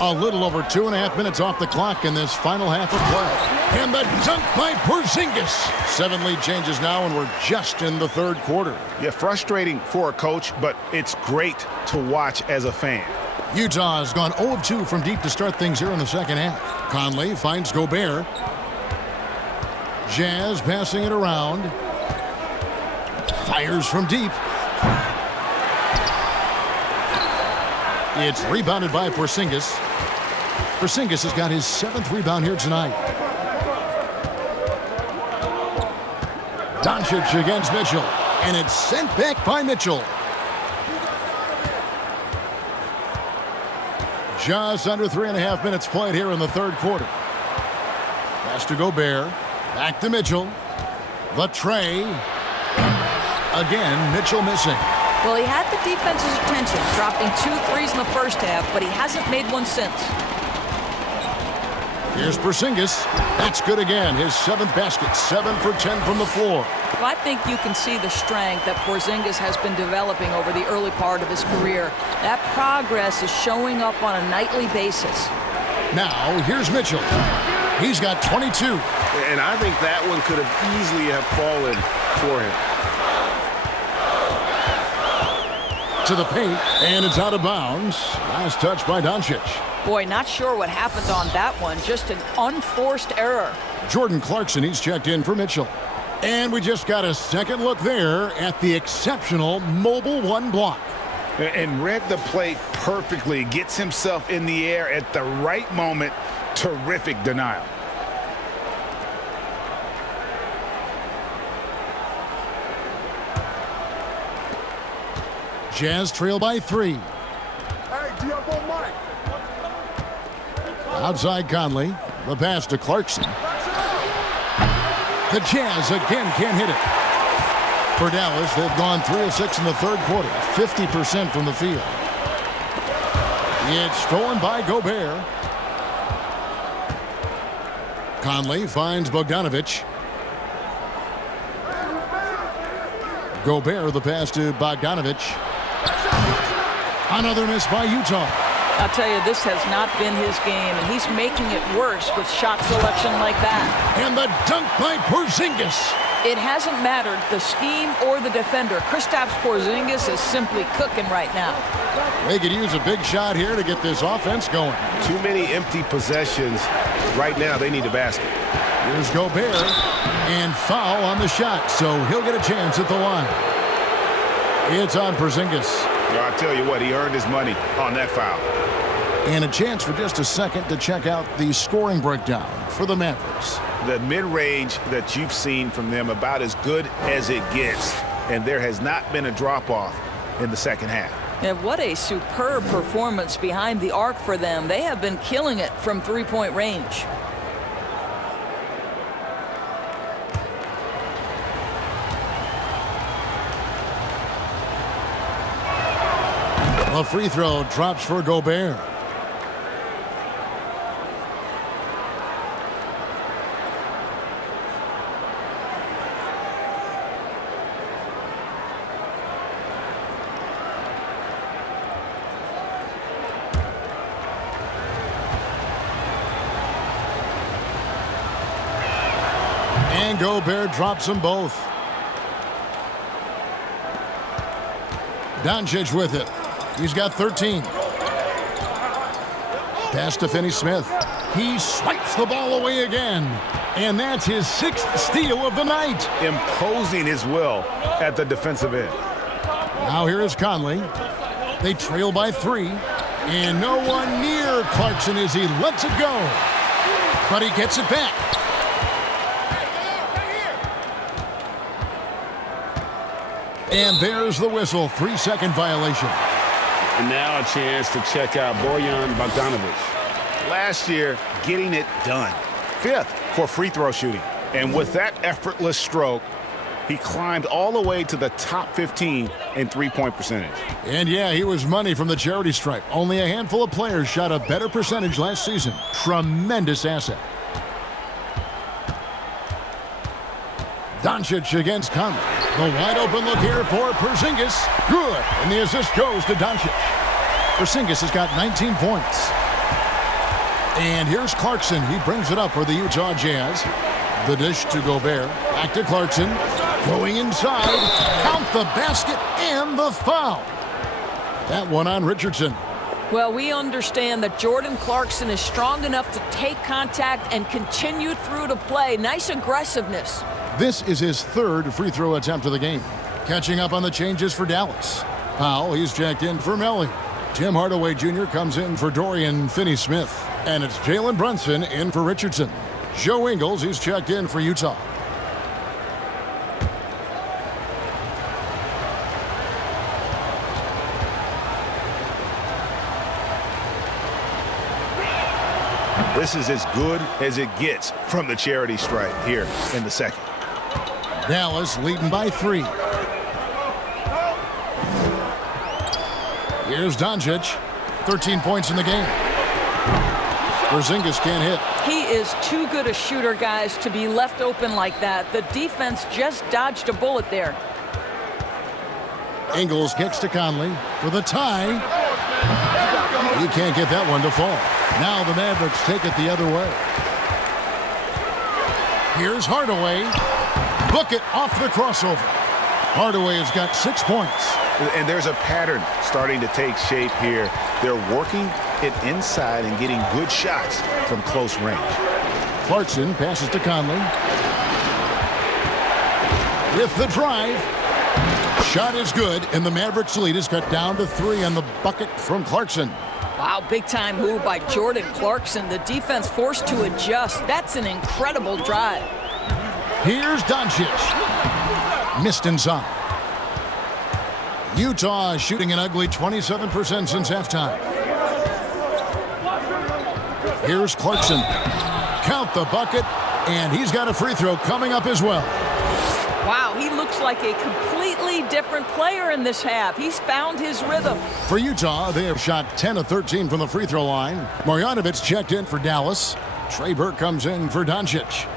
A little over 2.5 minutes off the clock in this final half of play. And the dunk by Porzingis. 7 lead changes now, and we're just in the third quarter. Yeah, frustrating for a coach, but it's great to watch as a fan. Utah has gone 0 of 2 from deep to start things here in the second half. Conley finds Gobert. Jazz passing it around. Fires from deep. It's rebounded by Porzingis. Porzingis has got his 7th rebound here tonight. Doncic against Mitchell, and it's sent back by Mitchell. Just under 3.5 minutes played here in the third quarter. Pass to Gobert, back to Mitchell. The tray. Again, Mitchell missing. Well, he had the defense's attention, dropping 2 threes in the first half, but he hasn't made one since. Here's Porzingis. That's good again. His 7th basket, 7 for 10 from the floor. Well, I think you can see the strength that Porzingis has been developing over the early part of his career. That progress is showing up on a nightly basis. Now, here's Mitchell. He's got 22. And I think that one could have easily have fallen for him. To the paint, and it's out of bounds. Last touch by Doncic. Boy, not sure what happened on that one. Just an unforced error. Jordan Clarkson, he's checked in for Mitchell. And we just got a second look there at the exceptional mobile 1 block. And read the play perfectly. Gets himself in the air at the right moment. Terrific denial. Jazz trail by 3. Outside Conley. The pass to Clarkson. The Jazz again can't hit it. For Dallas, they've gone 3 of 6 in the third quarter, 50% from the field. It's stolen by Gobert. Conley finds Bogdanovic. Gobert, the pass to Bogdanovic. Another miss by Utah. I'll tell you, this has not been his game, and he's making it worse with shot selection like that. And the dunk by Porzingis. It hasn't mattered the scheme or the defender. Kristaps Porzingis is simply cooking right now. They could use a big shot here to get this offense going. Too many empty possessions. Right now, they need a basket. Here's Gobert, and foul on the shot, so he'll get a chance at the line. It's on Porzingis. Well, I tell you what, he earned his money on that foul. And a chance for just a second to check out the scoring breakdown for the Mavericks. The mid-range that you've seen from them about as good as it gets, and there has not been a drop-off in the second half. And what a superb performance behind the arc for them. They have been killing it from three-point range. A free throw drops for Gobert. And Gobert drops them both. Doncic with it. He's got 13. Pass to Finney-Smith. He swipes the ball away again. And that's his 6th steal of the night. Imposing his will at the defensive end. Now here is Conley. They trail by 3. And no one near Clarkson as he lets it go. But he gets it back. And there's the whistle. 3-second violation. And now a chance to check out Bojan Bogdanovic. Last year, getting it done. 5th for free throw shooting. And with that effortless stroke, he climbed all the way to the top 15 in three-point percentage. And yeah, he was money from the charity stripe. Only a handful of players shot a better percentage last season. Tremendous asset. Doncic against Conley. The wide open look here for Porzingis. Good. And the assist goes to Doncic. Porzingis has got 19 points. And here's Clarkson. He brings it up for the Utah Jazz. The dish to Gobert. Back to Clarkson. Going inside. Count the basket and the foul. That one on Richardson. Well, we understand that Jordan Clarkson is strong enough to take contact and continue through to play. Nice aggressiveness. This is his 3rd free throw attempt of the game. Catching up on the changes for Dallas. Powell, he's checked in for Melly. Tim Hardaway Jr. comes in for Dorian Finney-Smith. And it's Jalen Brunson in for Richardson. Joe Ingles, he's checked in for Utah. This is as good as it gets from the charity stripe here in the second. Dallas leading by 3. Here's Doncic. 13 points in the game. Porzingis can't hit. He is too good a shooter, guys, to be left open like that. The defense just dodged a bullet there. Ingles kicks to Conley for the tie. He can't get that one to fall. Now the Mavericks take it the other way. Here's Hardaway. Book it off the crossover. Hardaway has got 6 points. And there's a pattern starting to take shape here. They're working it inside and getting good shots from close range. Clarkson passes to Conley. With the drive. Shot is good, and the Mavericks lead is cut down to 3 on the bucket from Clarkson. Wow, big-time move by Jordan Clarkson. The defense forced to adjust. That's an incredible drive. Here's Doncic. Missed inside. Utah shooting an ugly 27% since halftime. Here's Clarkson. Count the bucket, and he's got a free throw coming up as well. Wow, he looks like a completely different player in this half. He's found his rhythm. For Utah, they have shot 10 of 13 from the free throw line. Marjanovic checked in for Dallas. Trey Burke comes in for Doncic.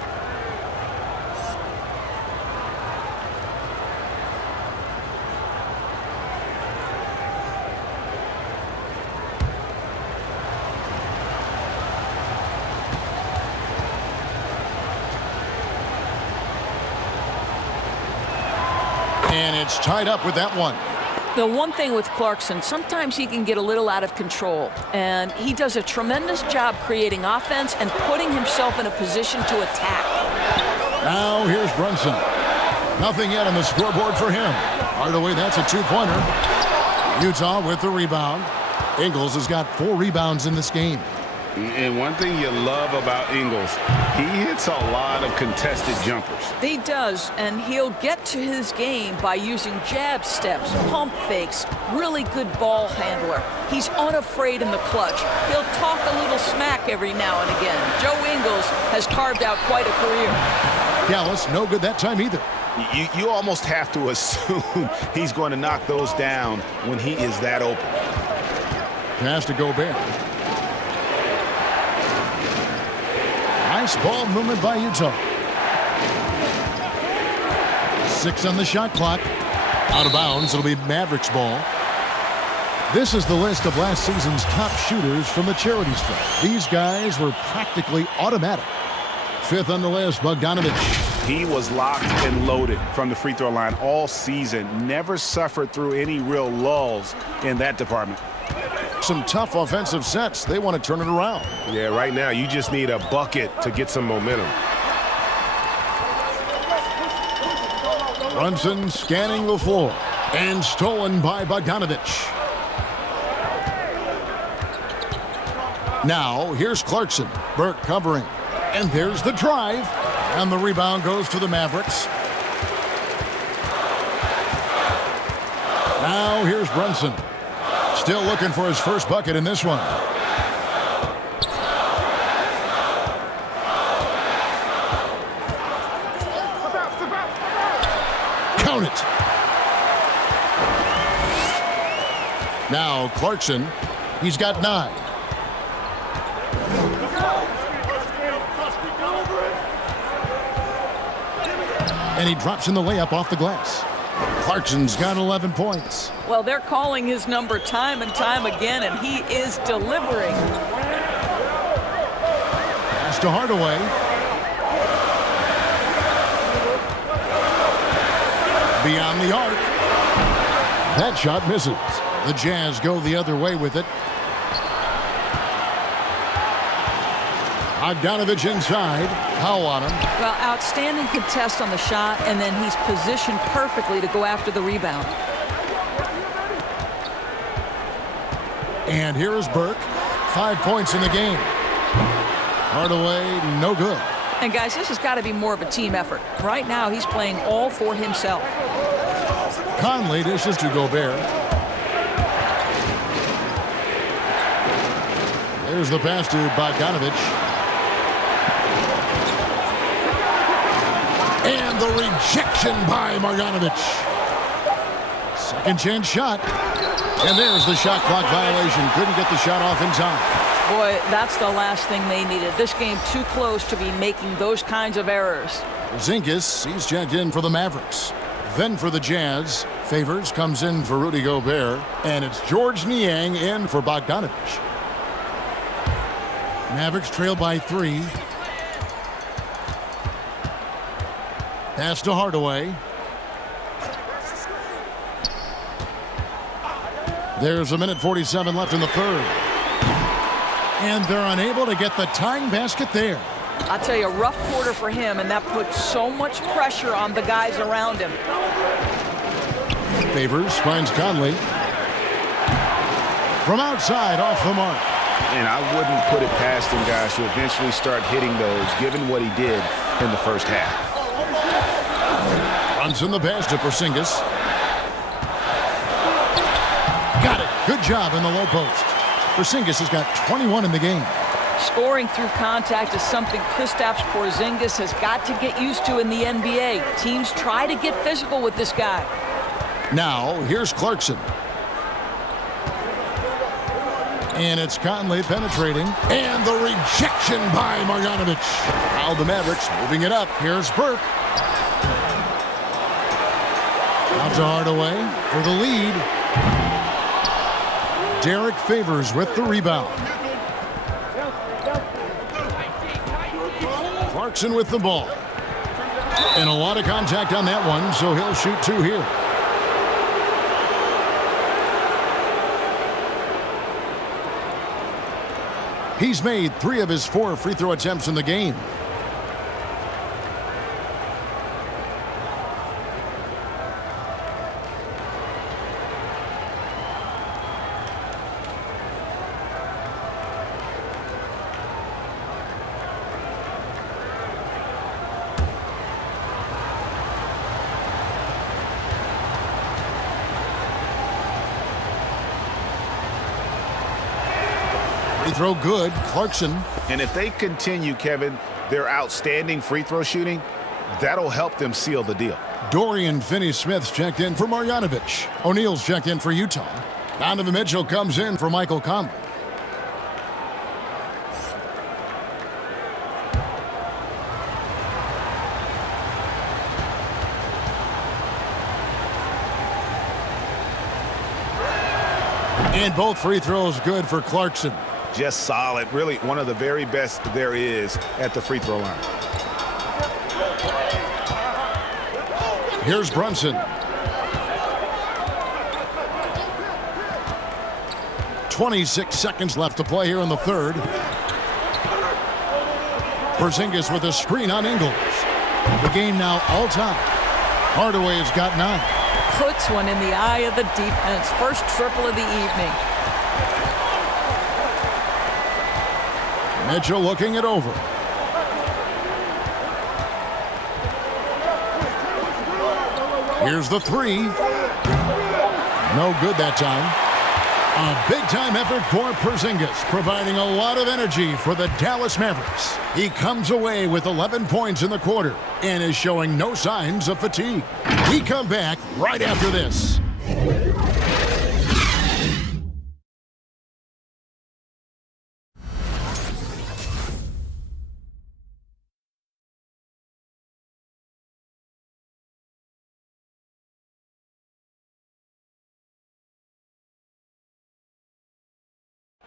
And it's tied up with that one. The one thing with Clarkson, sometimes he can get a little out of control, and he does a tremendous job creating offense and putting himself in a position to attack. Now here's Brunson. Nothing yet on the scoreboard for him. Hardaway, that's a two-pointer. Utah with the rebound. Ingles has got 4 rebounds in this game. And one thing you love about Ingles, he hits a lot of contested jumpers. He does, and he'll get to his game by using jab steps, pump fakes, really good ball handler. He's unafraid in the clutch. He'll talk a little smack every now and again. Joe Ingles has carved out quite a career. Dallas, no good that time either. You almost have to assume he's going to knock those down when he is that open. Pass to Gobert. Nice ball movement by Utah. 6 on the shot clock. Out of bounds. It'll be Mavericks ball. This is the list of last season's top shooters from the charity stripe. These guys were practically automatic. 5th on the list, Bogdanovic. He was locked and loaded from the free throw line all season. Never suffered through any real lulls in that department. Some tough offensive sets. They want to turn it around. Yeah, right now you just need a bucket to get some momentum. Brunson scanning the floor. And stolen by Bogdanovic. Now, here's Clarkson. Burke covering. And there's the drive. And the rebound goes to the Mavericks. Now, here's Brunson. Still looking for his first bucket in this one. Count it. Now Clarkson, he's got 9. And he drops in the layup off the glass. Clarkson's got 11 points. Well, they're calling his number time and time again, and he is delivering. Pass to Hardaway. Beyond the arc. That shot misses. The Jazz go the other way with it. Bogdanovic inside. Howell on him. Well, outstanding contest on the shot, and then he's positioned perfectly to go after the rebound. And here is Burke. 5 points in the game. Hardaway, no good. And guys, this has got to be more of a team effort. Right now, he's playing all for himself. Conley dishes to Gobert. There's the pass to Bogdanovic. And the rejection by Marjanovic. Second chance shot. And there's the shot clock violation. Couldn't get the shot off in time. Boy, that's the last thing they needed. This game too close to be making those kinds of errors. Zinkis, he's checked in for the Mavericks. Then for the Jazz, Favors comes in for Rudy Gobert. And it's George Niang in for Bogdanovic. Mavericks trail by 3. Pass to Hardaway. There's 1:47 left in the third. And they're unable to get the tying basket there. I'll tell you, a rough quarter for him, and that puts so much pressure on the guys around him. Favors finds Conley. From outside, off the mark. And I wouldn't put it past him, guys, to eventually start hitting those, given what he did in the first half. Brunson the pass to Porzingis. Good job in the low post. Porzingis has got 21 in the game. Scoring through contact is something Kristaps Porzingis has got to get used to in the NBA. Teams try to get physical with this guy. Now, here's Clarkson. And it's Conley penetrating. And the rejection by Marjanovic. Now the Mavericks moving it up. Here's Burke. Out to Hardaway for the lead. Derek Favors with the rebound. Clarkson with the ball. And a lot of contact on that one, so he'll shoot 2 here. He's made 3 of his 4 free throw attempts in the game. Free throw good, Clarkson. And if they continue, Kevin, their outstanding free throw shooting, that'll help them seal the deal. Dorian Finney-Smith's checked in for Marjanovic. O'Neal's checked in for Utah. Donovan Mitchell comes in for Michael Conley. And both free throws good for Clarkson. Just solid. Really one of the very best there is at the free throw line. Here's Brunson. 26 seconds left to play here in the third. Porzingis with a screen on Ingles. The game now all time. Hardaway has got 9. Puts one in the eye of the defense. First triple of the evening. Mitchell looking it over. Here's the 3. No good that time. A big-time effort for Porzingis, providing a lot of energy for the Dallas Mavericks. He comes away with 11 points in the quarter and is showing no signs of fatigue. We come back right after this.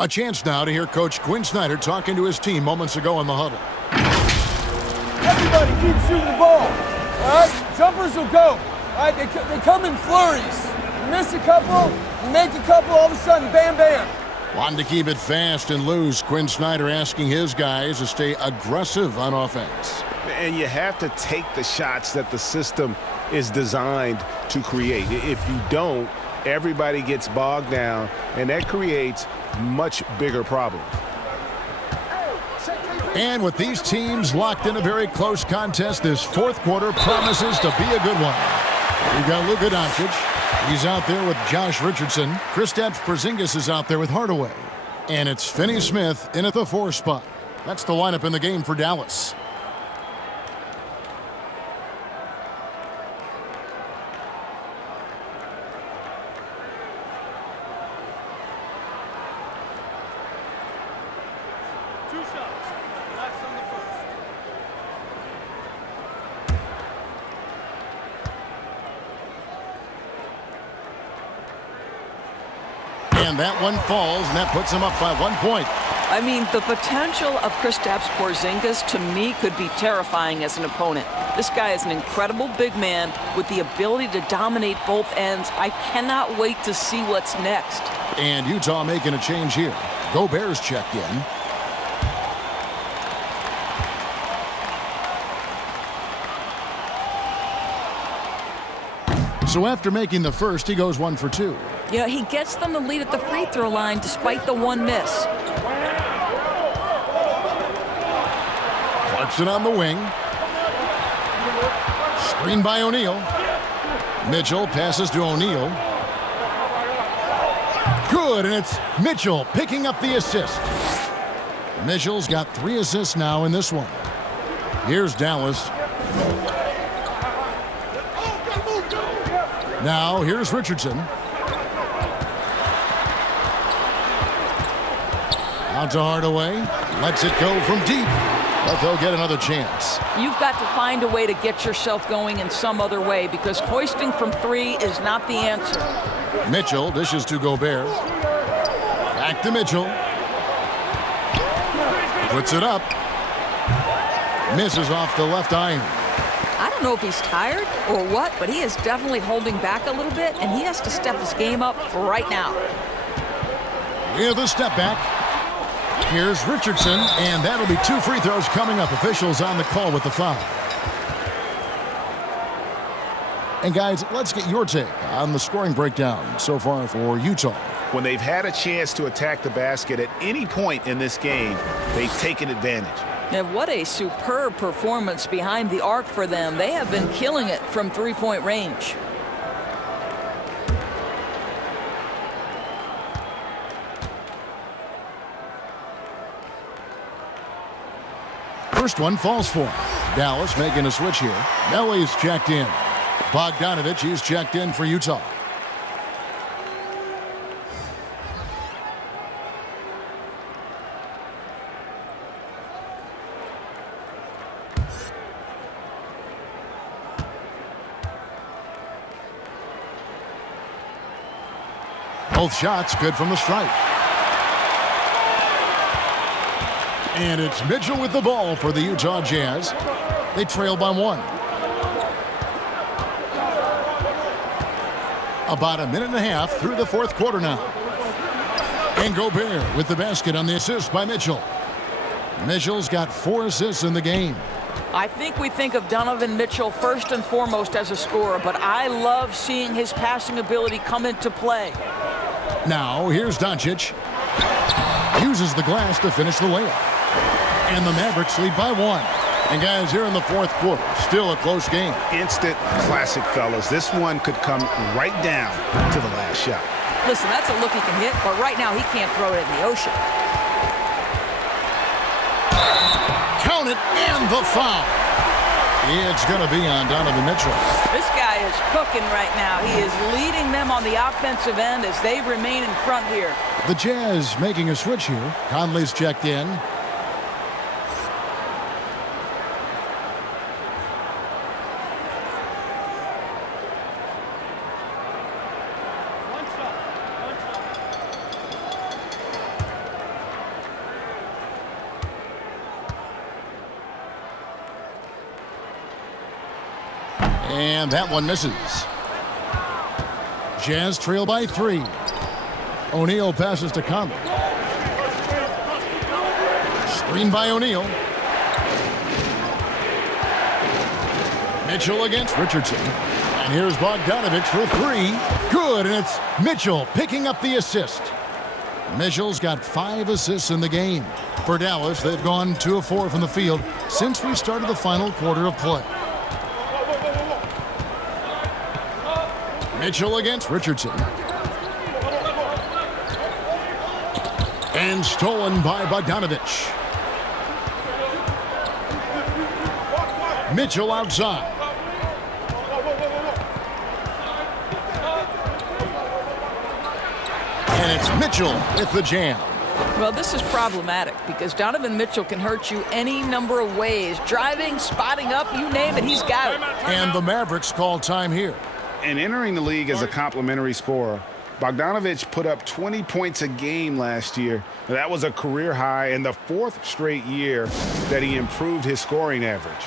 A chance now to hear Coach Quinn Snyder talking to his team moments ago in the huddle. Everybody keep shooting the ball. All right? Jumpers will go. All right? They come in flurries. You miss a couple, you make a couple, all of a sudden, bam, bam. Wanting to keep it fast and loose, Quinn Snyder asking his guys to stay aggressive on offense. And you have to take the shots that the system is designed to create. If you don't, everybody gets bogged down, and that creates much bigger problems. And with these teams locked in a very close contest, this fourth quarter promises to be a good one. We've got Luka Doncic. He's out there with Josh Richardson. Kristaps Porzingis is out there with Hardaway. And it's Finney-Smith in at the 4 spot. That's the lineup in the game for Dallas. And that one falls, and that puts him up by 1 point. I mean, the potential of Kristaps Porzingis, to me, could be terrifying as an opponent. This guy is an incredible big man with the ability to dominate both ends. I cannot wait to see what's next. And Utah making a change here. Gobert's checked in. So after making the first, he goes 1 for 2. Yeah, he gets them the lead at the free throw line despite the 1 miss. Clarkson on the wing. Screen by O'Neal. Mitchell passes to O'Neal. Good. Good, and it's Mitchell picking up the assist. Mitchell's got 3 assists now in this one. Here's Dallas. Now, here's Richardson. Out to Hardaway. Lets it go from deep. But they'll get another chance. You've got to find a way to get yourself going in some other way because hoisting from 3 is not the answer. Mitchell dishes to Gobert. Back to Mitchell. Puts it up. Misses off the left iron. I don't know if he's tired or what, but he is definitely holding back a little bit, and he has to step his game up right now. With a step back. Here's Richardson, and that'll be 2 free throws coming up. Officials on the call with the foul. And guys, let's get your take on the scoring breakdown so far for Utah. When they've had a chance to attack the basket at any point in this game, they've taken advantage. And what a superb performance behind the arc for them. They have been killing it from 3-point range. First one falls for him. Dallas making a switch here. Melly's checked in. Bogdanovich, he's checked in for Utah. Both shots good from the stripe. And it's Mitchell with the ball for the Utah Jazz. They trail by 1. About a minute and a half through the 4th quarter now. And Gobert with the basket on the assist by Mitchell. Mitchell's got 4 assists in the game. I think we think of Donovan Mitchell first and foremost as a scorer, but I love seeing his passing ability come into play. Now, here's Doncic. Uses the glass to finish the layup. And the Mavericks lead by 1. And guys, here in the 4th quarter, still a close game. Instant classic, fellas. This one could come right down to the last shot. Listen, that's a look he can hit, but right now he can't throw it in the ocean. Count it, and the foul. It's going to be on Donovan Mitchell. This guy is cooking right now. He is leading them on the offensive end as they remain in front here. The Jazz making a switch here. Conley's checked in. And that one misses. Jazz trail by 3. O'Neal passes to Conley. Screen by O'Neal. Mitchell against Richardson. And here's Bogdanovich for 3. Good, and it's Mitchell picking up the assist. Mitchell's got 5 assists in the game. For Dallas, they've gone 2 of 4 from the field since we started the final quarter of play. Mitchell against Richardson. And stolen by Bogdanovich. Mitchell outside. And it's Mitchell with the jam. Well, this is problematic because Donovan Mitchell can hurt you any number of ways. Driving, spotting up, you name it, he's got it. And the Mavericks call time here. And entering the league as a complimentary scorer, Bogdanovich put up 20 points a game last year. That was a career high and the 4th straight year that he improved his scoring average.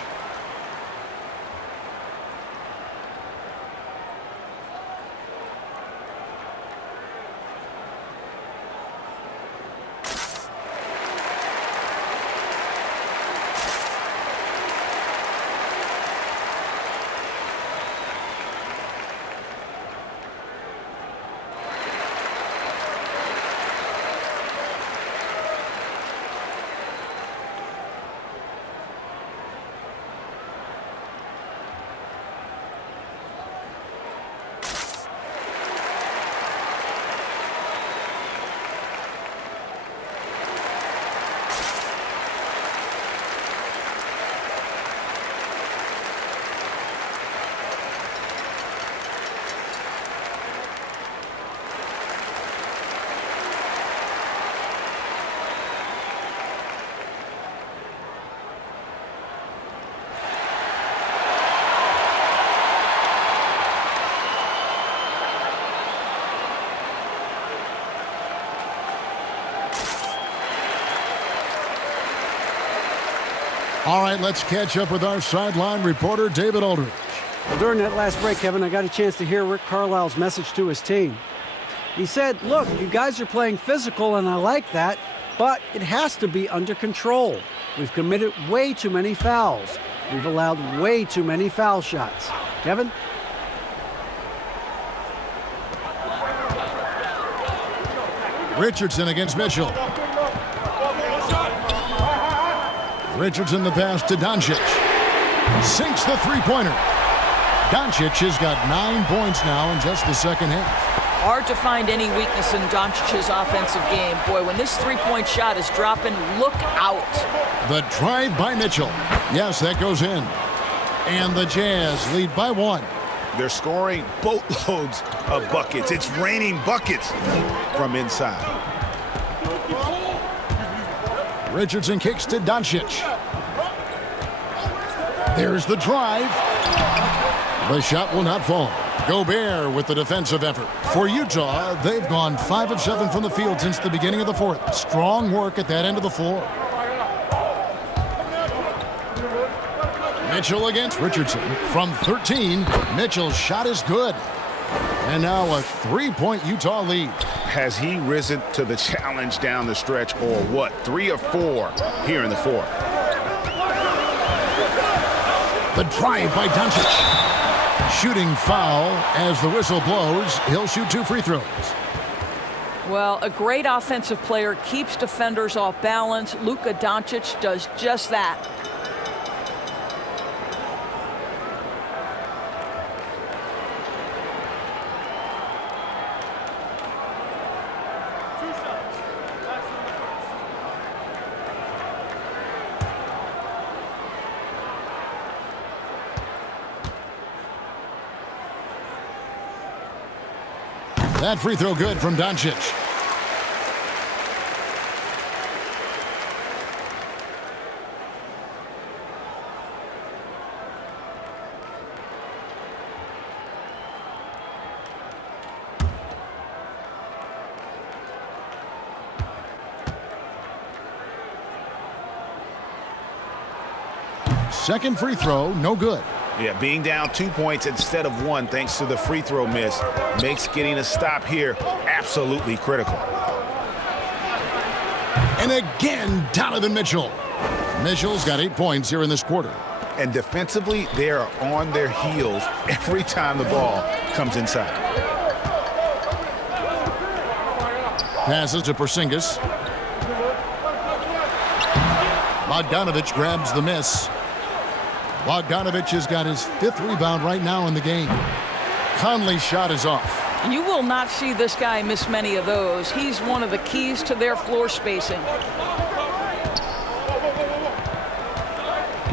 right, let's catch up with our sideline reporter, David Aldridge. Well, during that last break, Kevin, I got a chance to hear Rick Carlisle's message to his team. He said, look, you guys are playing physical, and I like that, but it has to be under control. We've committed way too many fouls. We've allowed way too many foul shots. Kevin? Richardson against Mitchell. Richardson the pass to Doncic. Sinks the three-pointer. Doncic has got 9 points now in just the second half. Hard to find any weakness in Doncic's offensive game. Boy, when this three-point shot is dropping, look out. The drive by Mitchell. Yes, that goes in. And the Jazz lead by 1. They're scoring boatloads of buckets. It's raining buckets from inside. Richardson kicks to Doncic. There's the drive. The shot will not fall. Gobert with the defensive effort. For Utah, they've gone 5 of 7 from the field since the beginning of the fourth. Strong work at that end of the floor. Mitchell against Richardson. From 13, Mitchell's shot is good. And now a 3-point Utah lead. Has he risen to the challenge down the stretch, or what? 3 of 4 here in the fourth. The drive by Doncic. Shooting foul as the whistle blows. He'll shoot 2 free throws. Well, a great offensive player keeps defenders off balance. Luka Doncic does just that. That free throw good from Doncic. Second free throw, no good. Yeah, being down 2 points instead of 1 thanks to the free throw miss makes getting a stop here absolutely critical. And again, Donovan Mitchell. Mitchell's got 8 points here in this quarter. And defensively, they are on their heels every time the ball comes inside. Passes to Porzingis. Bogdanovich grabs the miss. Bogdanovich has got his 5th rebound right now in the game. Conley's shot is off. You will not see this guy miss many of those. He's one of the keys to their floor spacing.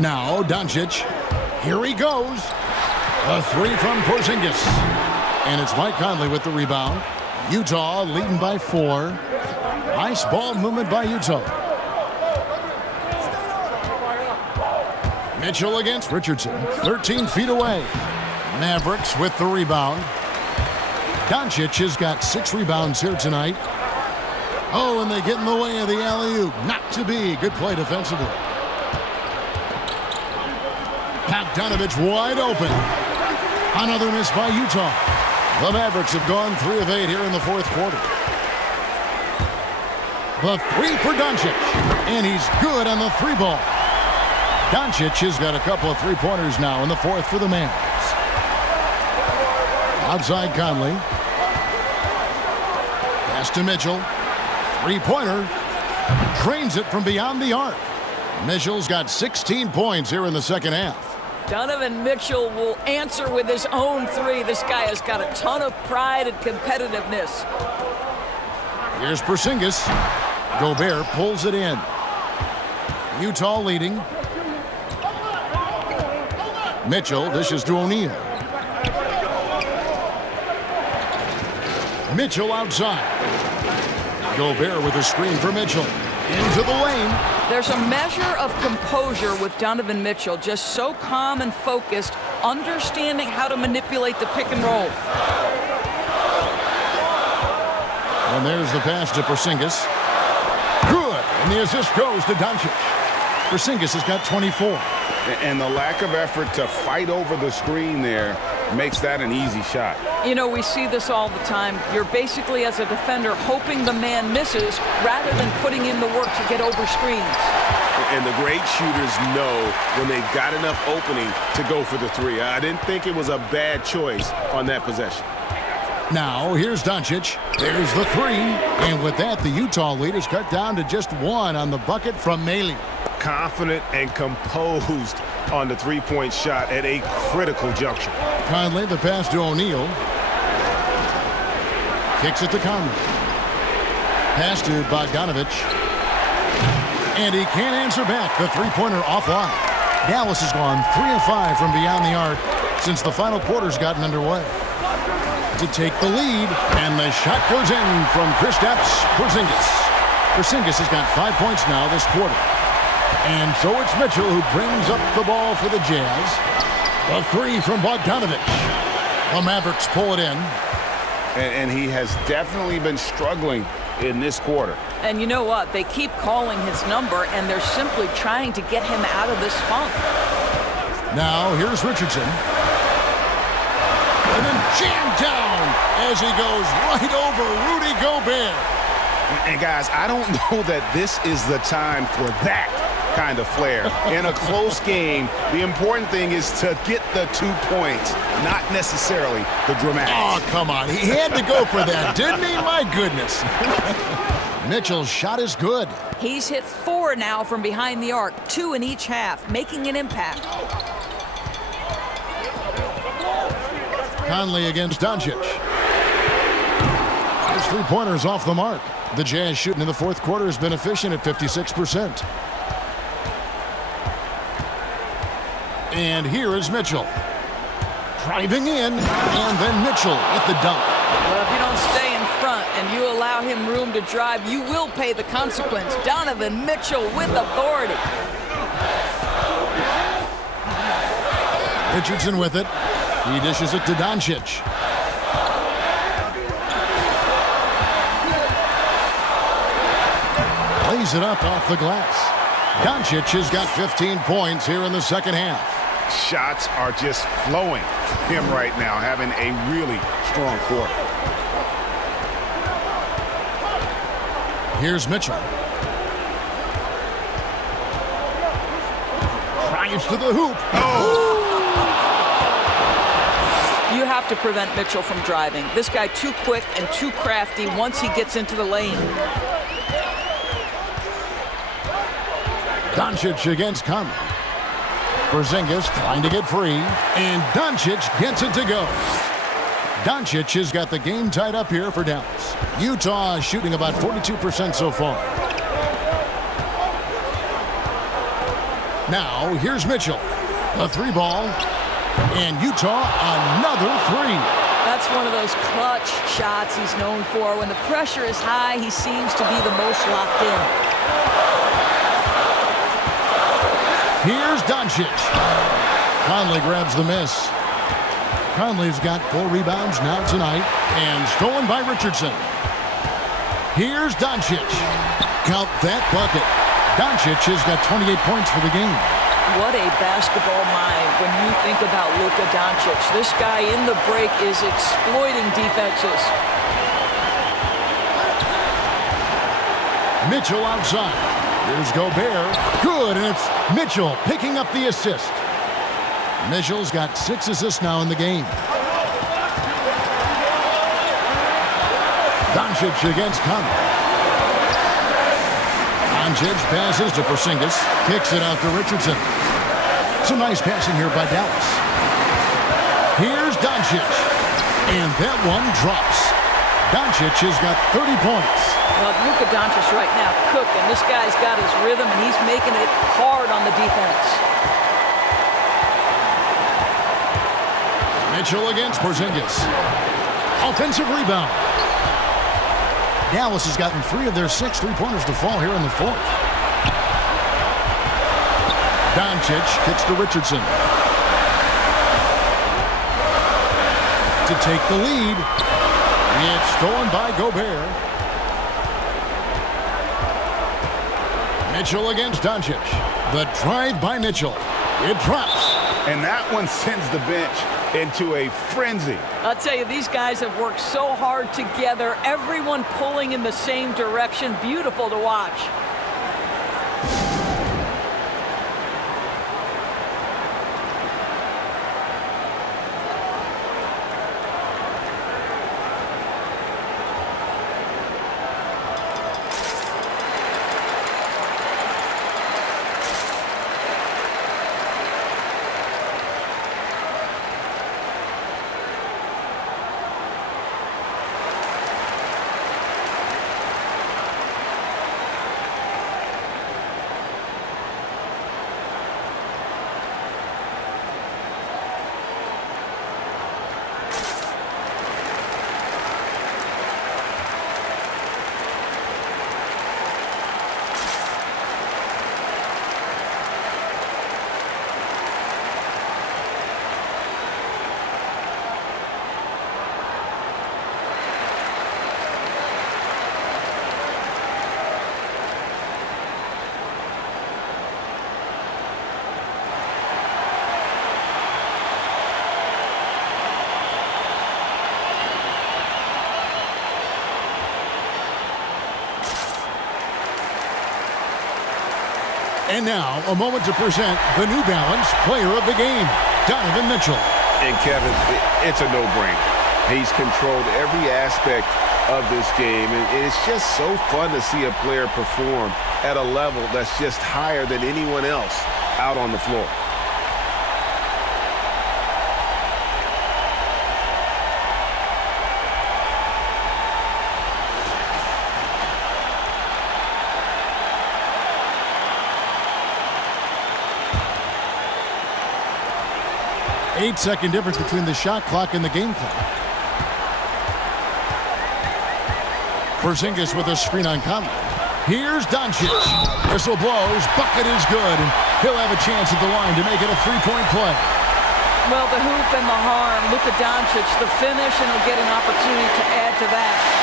Now Doncic. Here he goes. A 3 from Porzingis. And it's Mike Conley with the rebound. Utah leading by 4. Nice ball movement by Utah. Mitchell against Richardson, 13 feet away. Mavericks with the rebound. Doncic has got 6 rebounds here tonight. Oh, and they get in the way of the alley-oop. Not to be. Good play defensively. Bogdanovich wide open. Another miss by Utah. The Mavericks have gone 3 of 8 here in the fourth quarter. The 3 for Doncic. And he's good on the 3 ball. Doncic has got a couple of 3-pointers now in the fourth for the Mavs. Outside Conley. Pass to Mitchell. 3-pointer. Drains it from beyond the arc. Mitchell's got 16 points here in the second half. Donovan Mitchell will answer with his own 3. This guy has got a ton of pride and competitiveness. Here's Porzingis. Gobert pulls it in. Utah leading. Mitchell dishes to O'Neal. Mitchell outside. Gobert with a screen for Mitchell. Into the lane. There's a measure of composure with Donovan Mitchell, just so calm and focused, understanding how to manipulate the pick and roll. And there's the pass to Porzingis. Good. And the assist goes to Doncic. Porzingis has got 24. And the lack of effort to fight over the screen there makes that an easy shot. You know, we see this all the time. You're basically, as a defender, hoping the man misses rather than putting in the work to get over screens. And the great shooters know when they've got enough opening to go for the three. I didn't think it was a bad choice on that possession. Now, here's Doncic. There's the three. And with that, the Utah lead is cut down to just one on the bucket from Maley. Confident and composed on the three-point shot at a critical juncture. Conley, the pass to O'Neal. Kicks it to Conley. Pass to Bogdanovich. And he can't answer back. The three-pointer offline. Dallas has gone 3 of 5 from beyond the arc since the final quarter's gotten underway. To take the lead, and the shot goes in from Kristaps Porzingis. Porzingis has got 5 points now this quarter. And so it's Mitchell who brings up the ball for the Jazz. A three from Bogdanovich. The Mavericks pull it in. And he has definitely been struggling in this quarter. And you know what? They keep calling his number, and they're simply trying to get him out of this funk. Now, here's Richardson. And then jammed down as he goes right over Rudy Gobert. And guys, I don't know that this is the time for that kind of flair. In a close game, the important thing is to get the 2 points, not necessarily the dramatics. Oh, come on. He had to go for that, didn't he? My goodness. Mitchell's shot is good. He's hit 4 now from behind the arc, 2 in each half, making an impact. Conley against Doncic. His three-pointers off the mark. The Jazz shooting in the fourth quarter has been efficient at 56%. And here is Mitchell. Driving in, and then Mitchell at the dunk. Well, if you don't stay in front and you allow him room to drive, you will pay the consequence. Donovan Mitchell with authority. Richardson with it. He dishes it to Doncic. Lays it up off the glass. Doncic has got 15 points here in the second half. Shots are just flowing for him right now, having a really strong quarter. Here's Mitchell. Drives to the hoop. Oh! You have to prevent Mitchell from driving. This guy too quick and too crafty once he gets into the lane. Doncic against Conley. Porzingis trying to get free, and Doncic gets it to go. Doncic has got the game tied up here for Dallas. Utah shooting about 42% so far. Now, here's Mitchell. A three ball, and Utah another three. That's one of those clutch shots he's known for. When the pressure is high, he seems to be the most locked in. Here's Doncic. Conley grabs the miss. Conley's got 4 rebounds now tonight, and stolen by Richardson. Here's Doncic. Count that bucket. Doncic has got 28 points for the game. What a basketball mind when you think about Luka Doncic. This guy in the break is exploiting defenses. Mitchell outside. Here's Gobert. Good, and it's Mitchell picking up the assist. Mitchell's got 6 assists now in the game. Doncic against Conley. Doncic passes to Porzingis. Kicks it out to Richardson. Some nice passing here by Dallas. Here's Doncic. And that one drops. Doncic has got 30 points. Well, Luka Doncic right now cooking. This guy's got his rhythm, and he's making it hard on the defense. Mitchell against Porzingis. Offensive rebound. Dallas has gotten 3 of their 6 three-pointers to fall here in the fourth. Doncic kicks to Richardson. To take the lead. It's stolen by Gobert. Mitchell against Doncic. The drive by Mitchell. It drops. And that one sends the bench into a frenzy. I'll tell you, these guys have worked so hard together. Everyone pulling in the same direction. Beautiful to watch. And now, a moment to present the New Balance Player of the Game, Donovan Mitchell. And Kevin, it's a no-brainer. He's controlled every aspect of this game, and it's just so fun to see a player perform at a level that's just higher than anyone else out on the floor. Eight-second difference between the shot clock and the game clock. Porzingis with a screen on Conley. Here's Doncic. Whistle blows. Bucket is good. And he'll have a chance at the line to make it a three-point play. Well, the hoop and the harm. Luka Doncic, the finish, and he'll get an opportunity to add to that.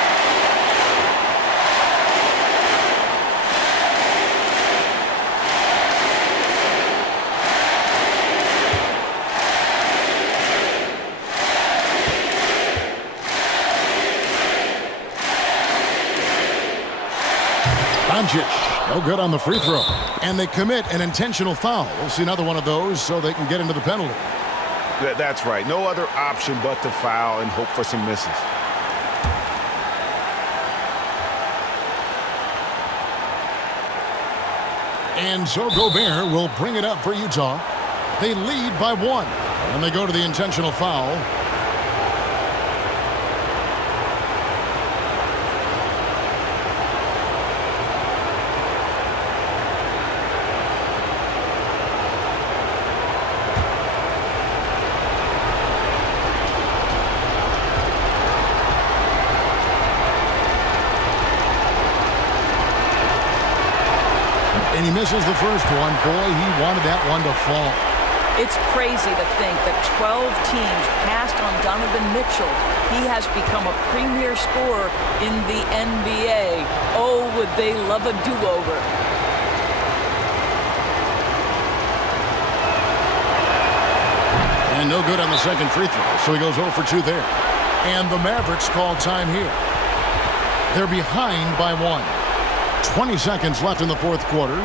Doncic, no good on the free throw. And they commit an intentional foul. We'll see another one of those so they can get into the penalty. That's right. No other option but to foul and hope for some misses. And so Gobert will bring it up for Utah. They lead by one. And they go to the intentional foul. And he misses the first one. Boy, he wanted that one to fall. It's crazy to think that 12 teams passed on Donovan Mitchell. He has become a premier scorer in the NBA. Oh, would they love a do-over. And no good on the second free throw, so he goes 0 for 2 there. And the Mavericks call time here. They're behind by one. 20 seconds left in the fourth quarter.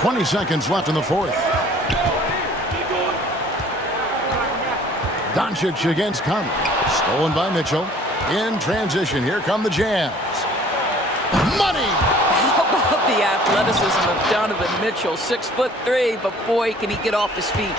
20 seconds left in the fourth. Doncic against Conley. Stolen by Mitchell. In transition, here come the Jazz. Money! How about the athleticism of Donovan Mitchell? 6'3", but boy, can he get off his feet.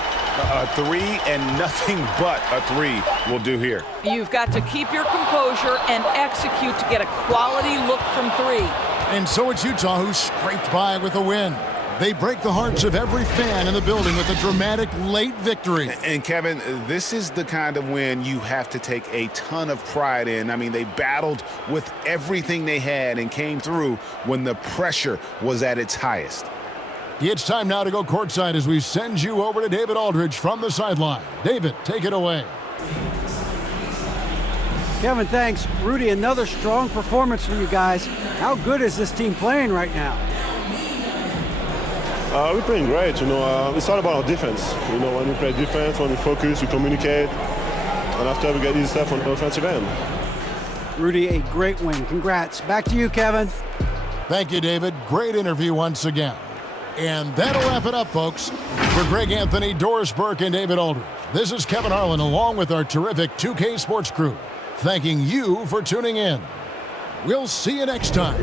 A three and nothing but a three will do here. You've got to keep your composure and execute to get a quality look from three. And so it's Utah who scraped by with a win. They break the hearts of every fan in the building with a dramatic late victory. And Kevin, this is the kind of win you have to take a ton of pride in. I mean, they battled with everything they had and came through when the pressure was at its highest. It's time now to go courtside as we send you over to David Aldridge from the sideline. David, take it away. Kevin, thanks. Rudy, another strong performance for you guys. How good is this team playing right now? We're playing great. It's all about our defense. When we play defense, when we focus, we communicate, and after we get this stuff on the offensive end. Rudy, a great win. Congrats. Back to you, Kevin. Thank you, David. Great interview once again. And that'll wrap it up, folks. For Greg Anthony, Doris Burke, and David Aldridge, this is Kevin Harlan along with our terrific 2K Sports crew, thanking you for tuning in. We'll see you next time.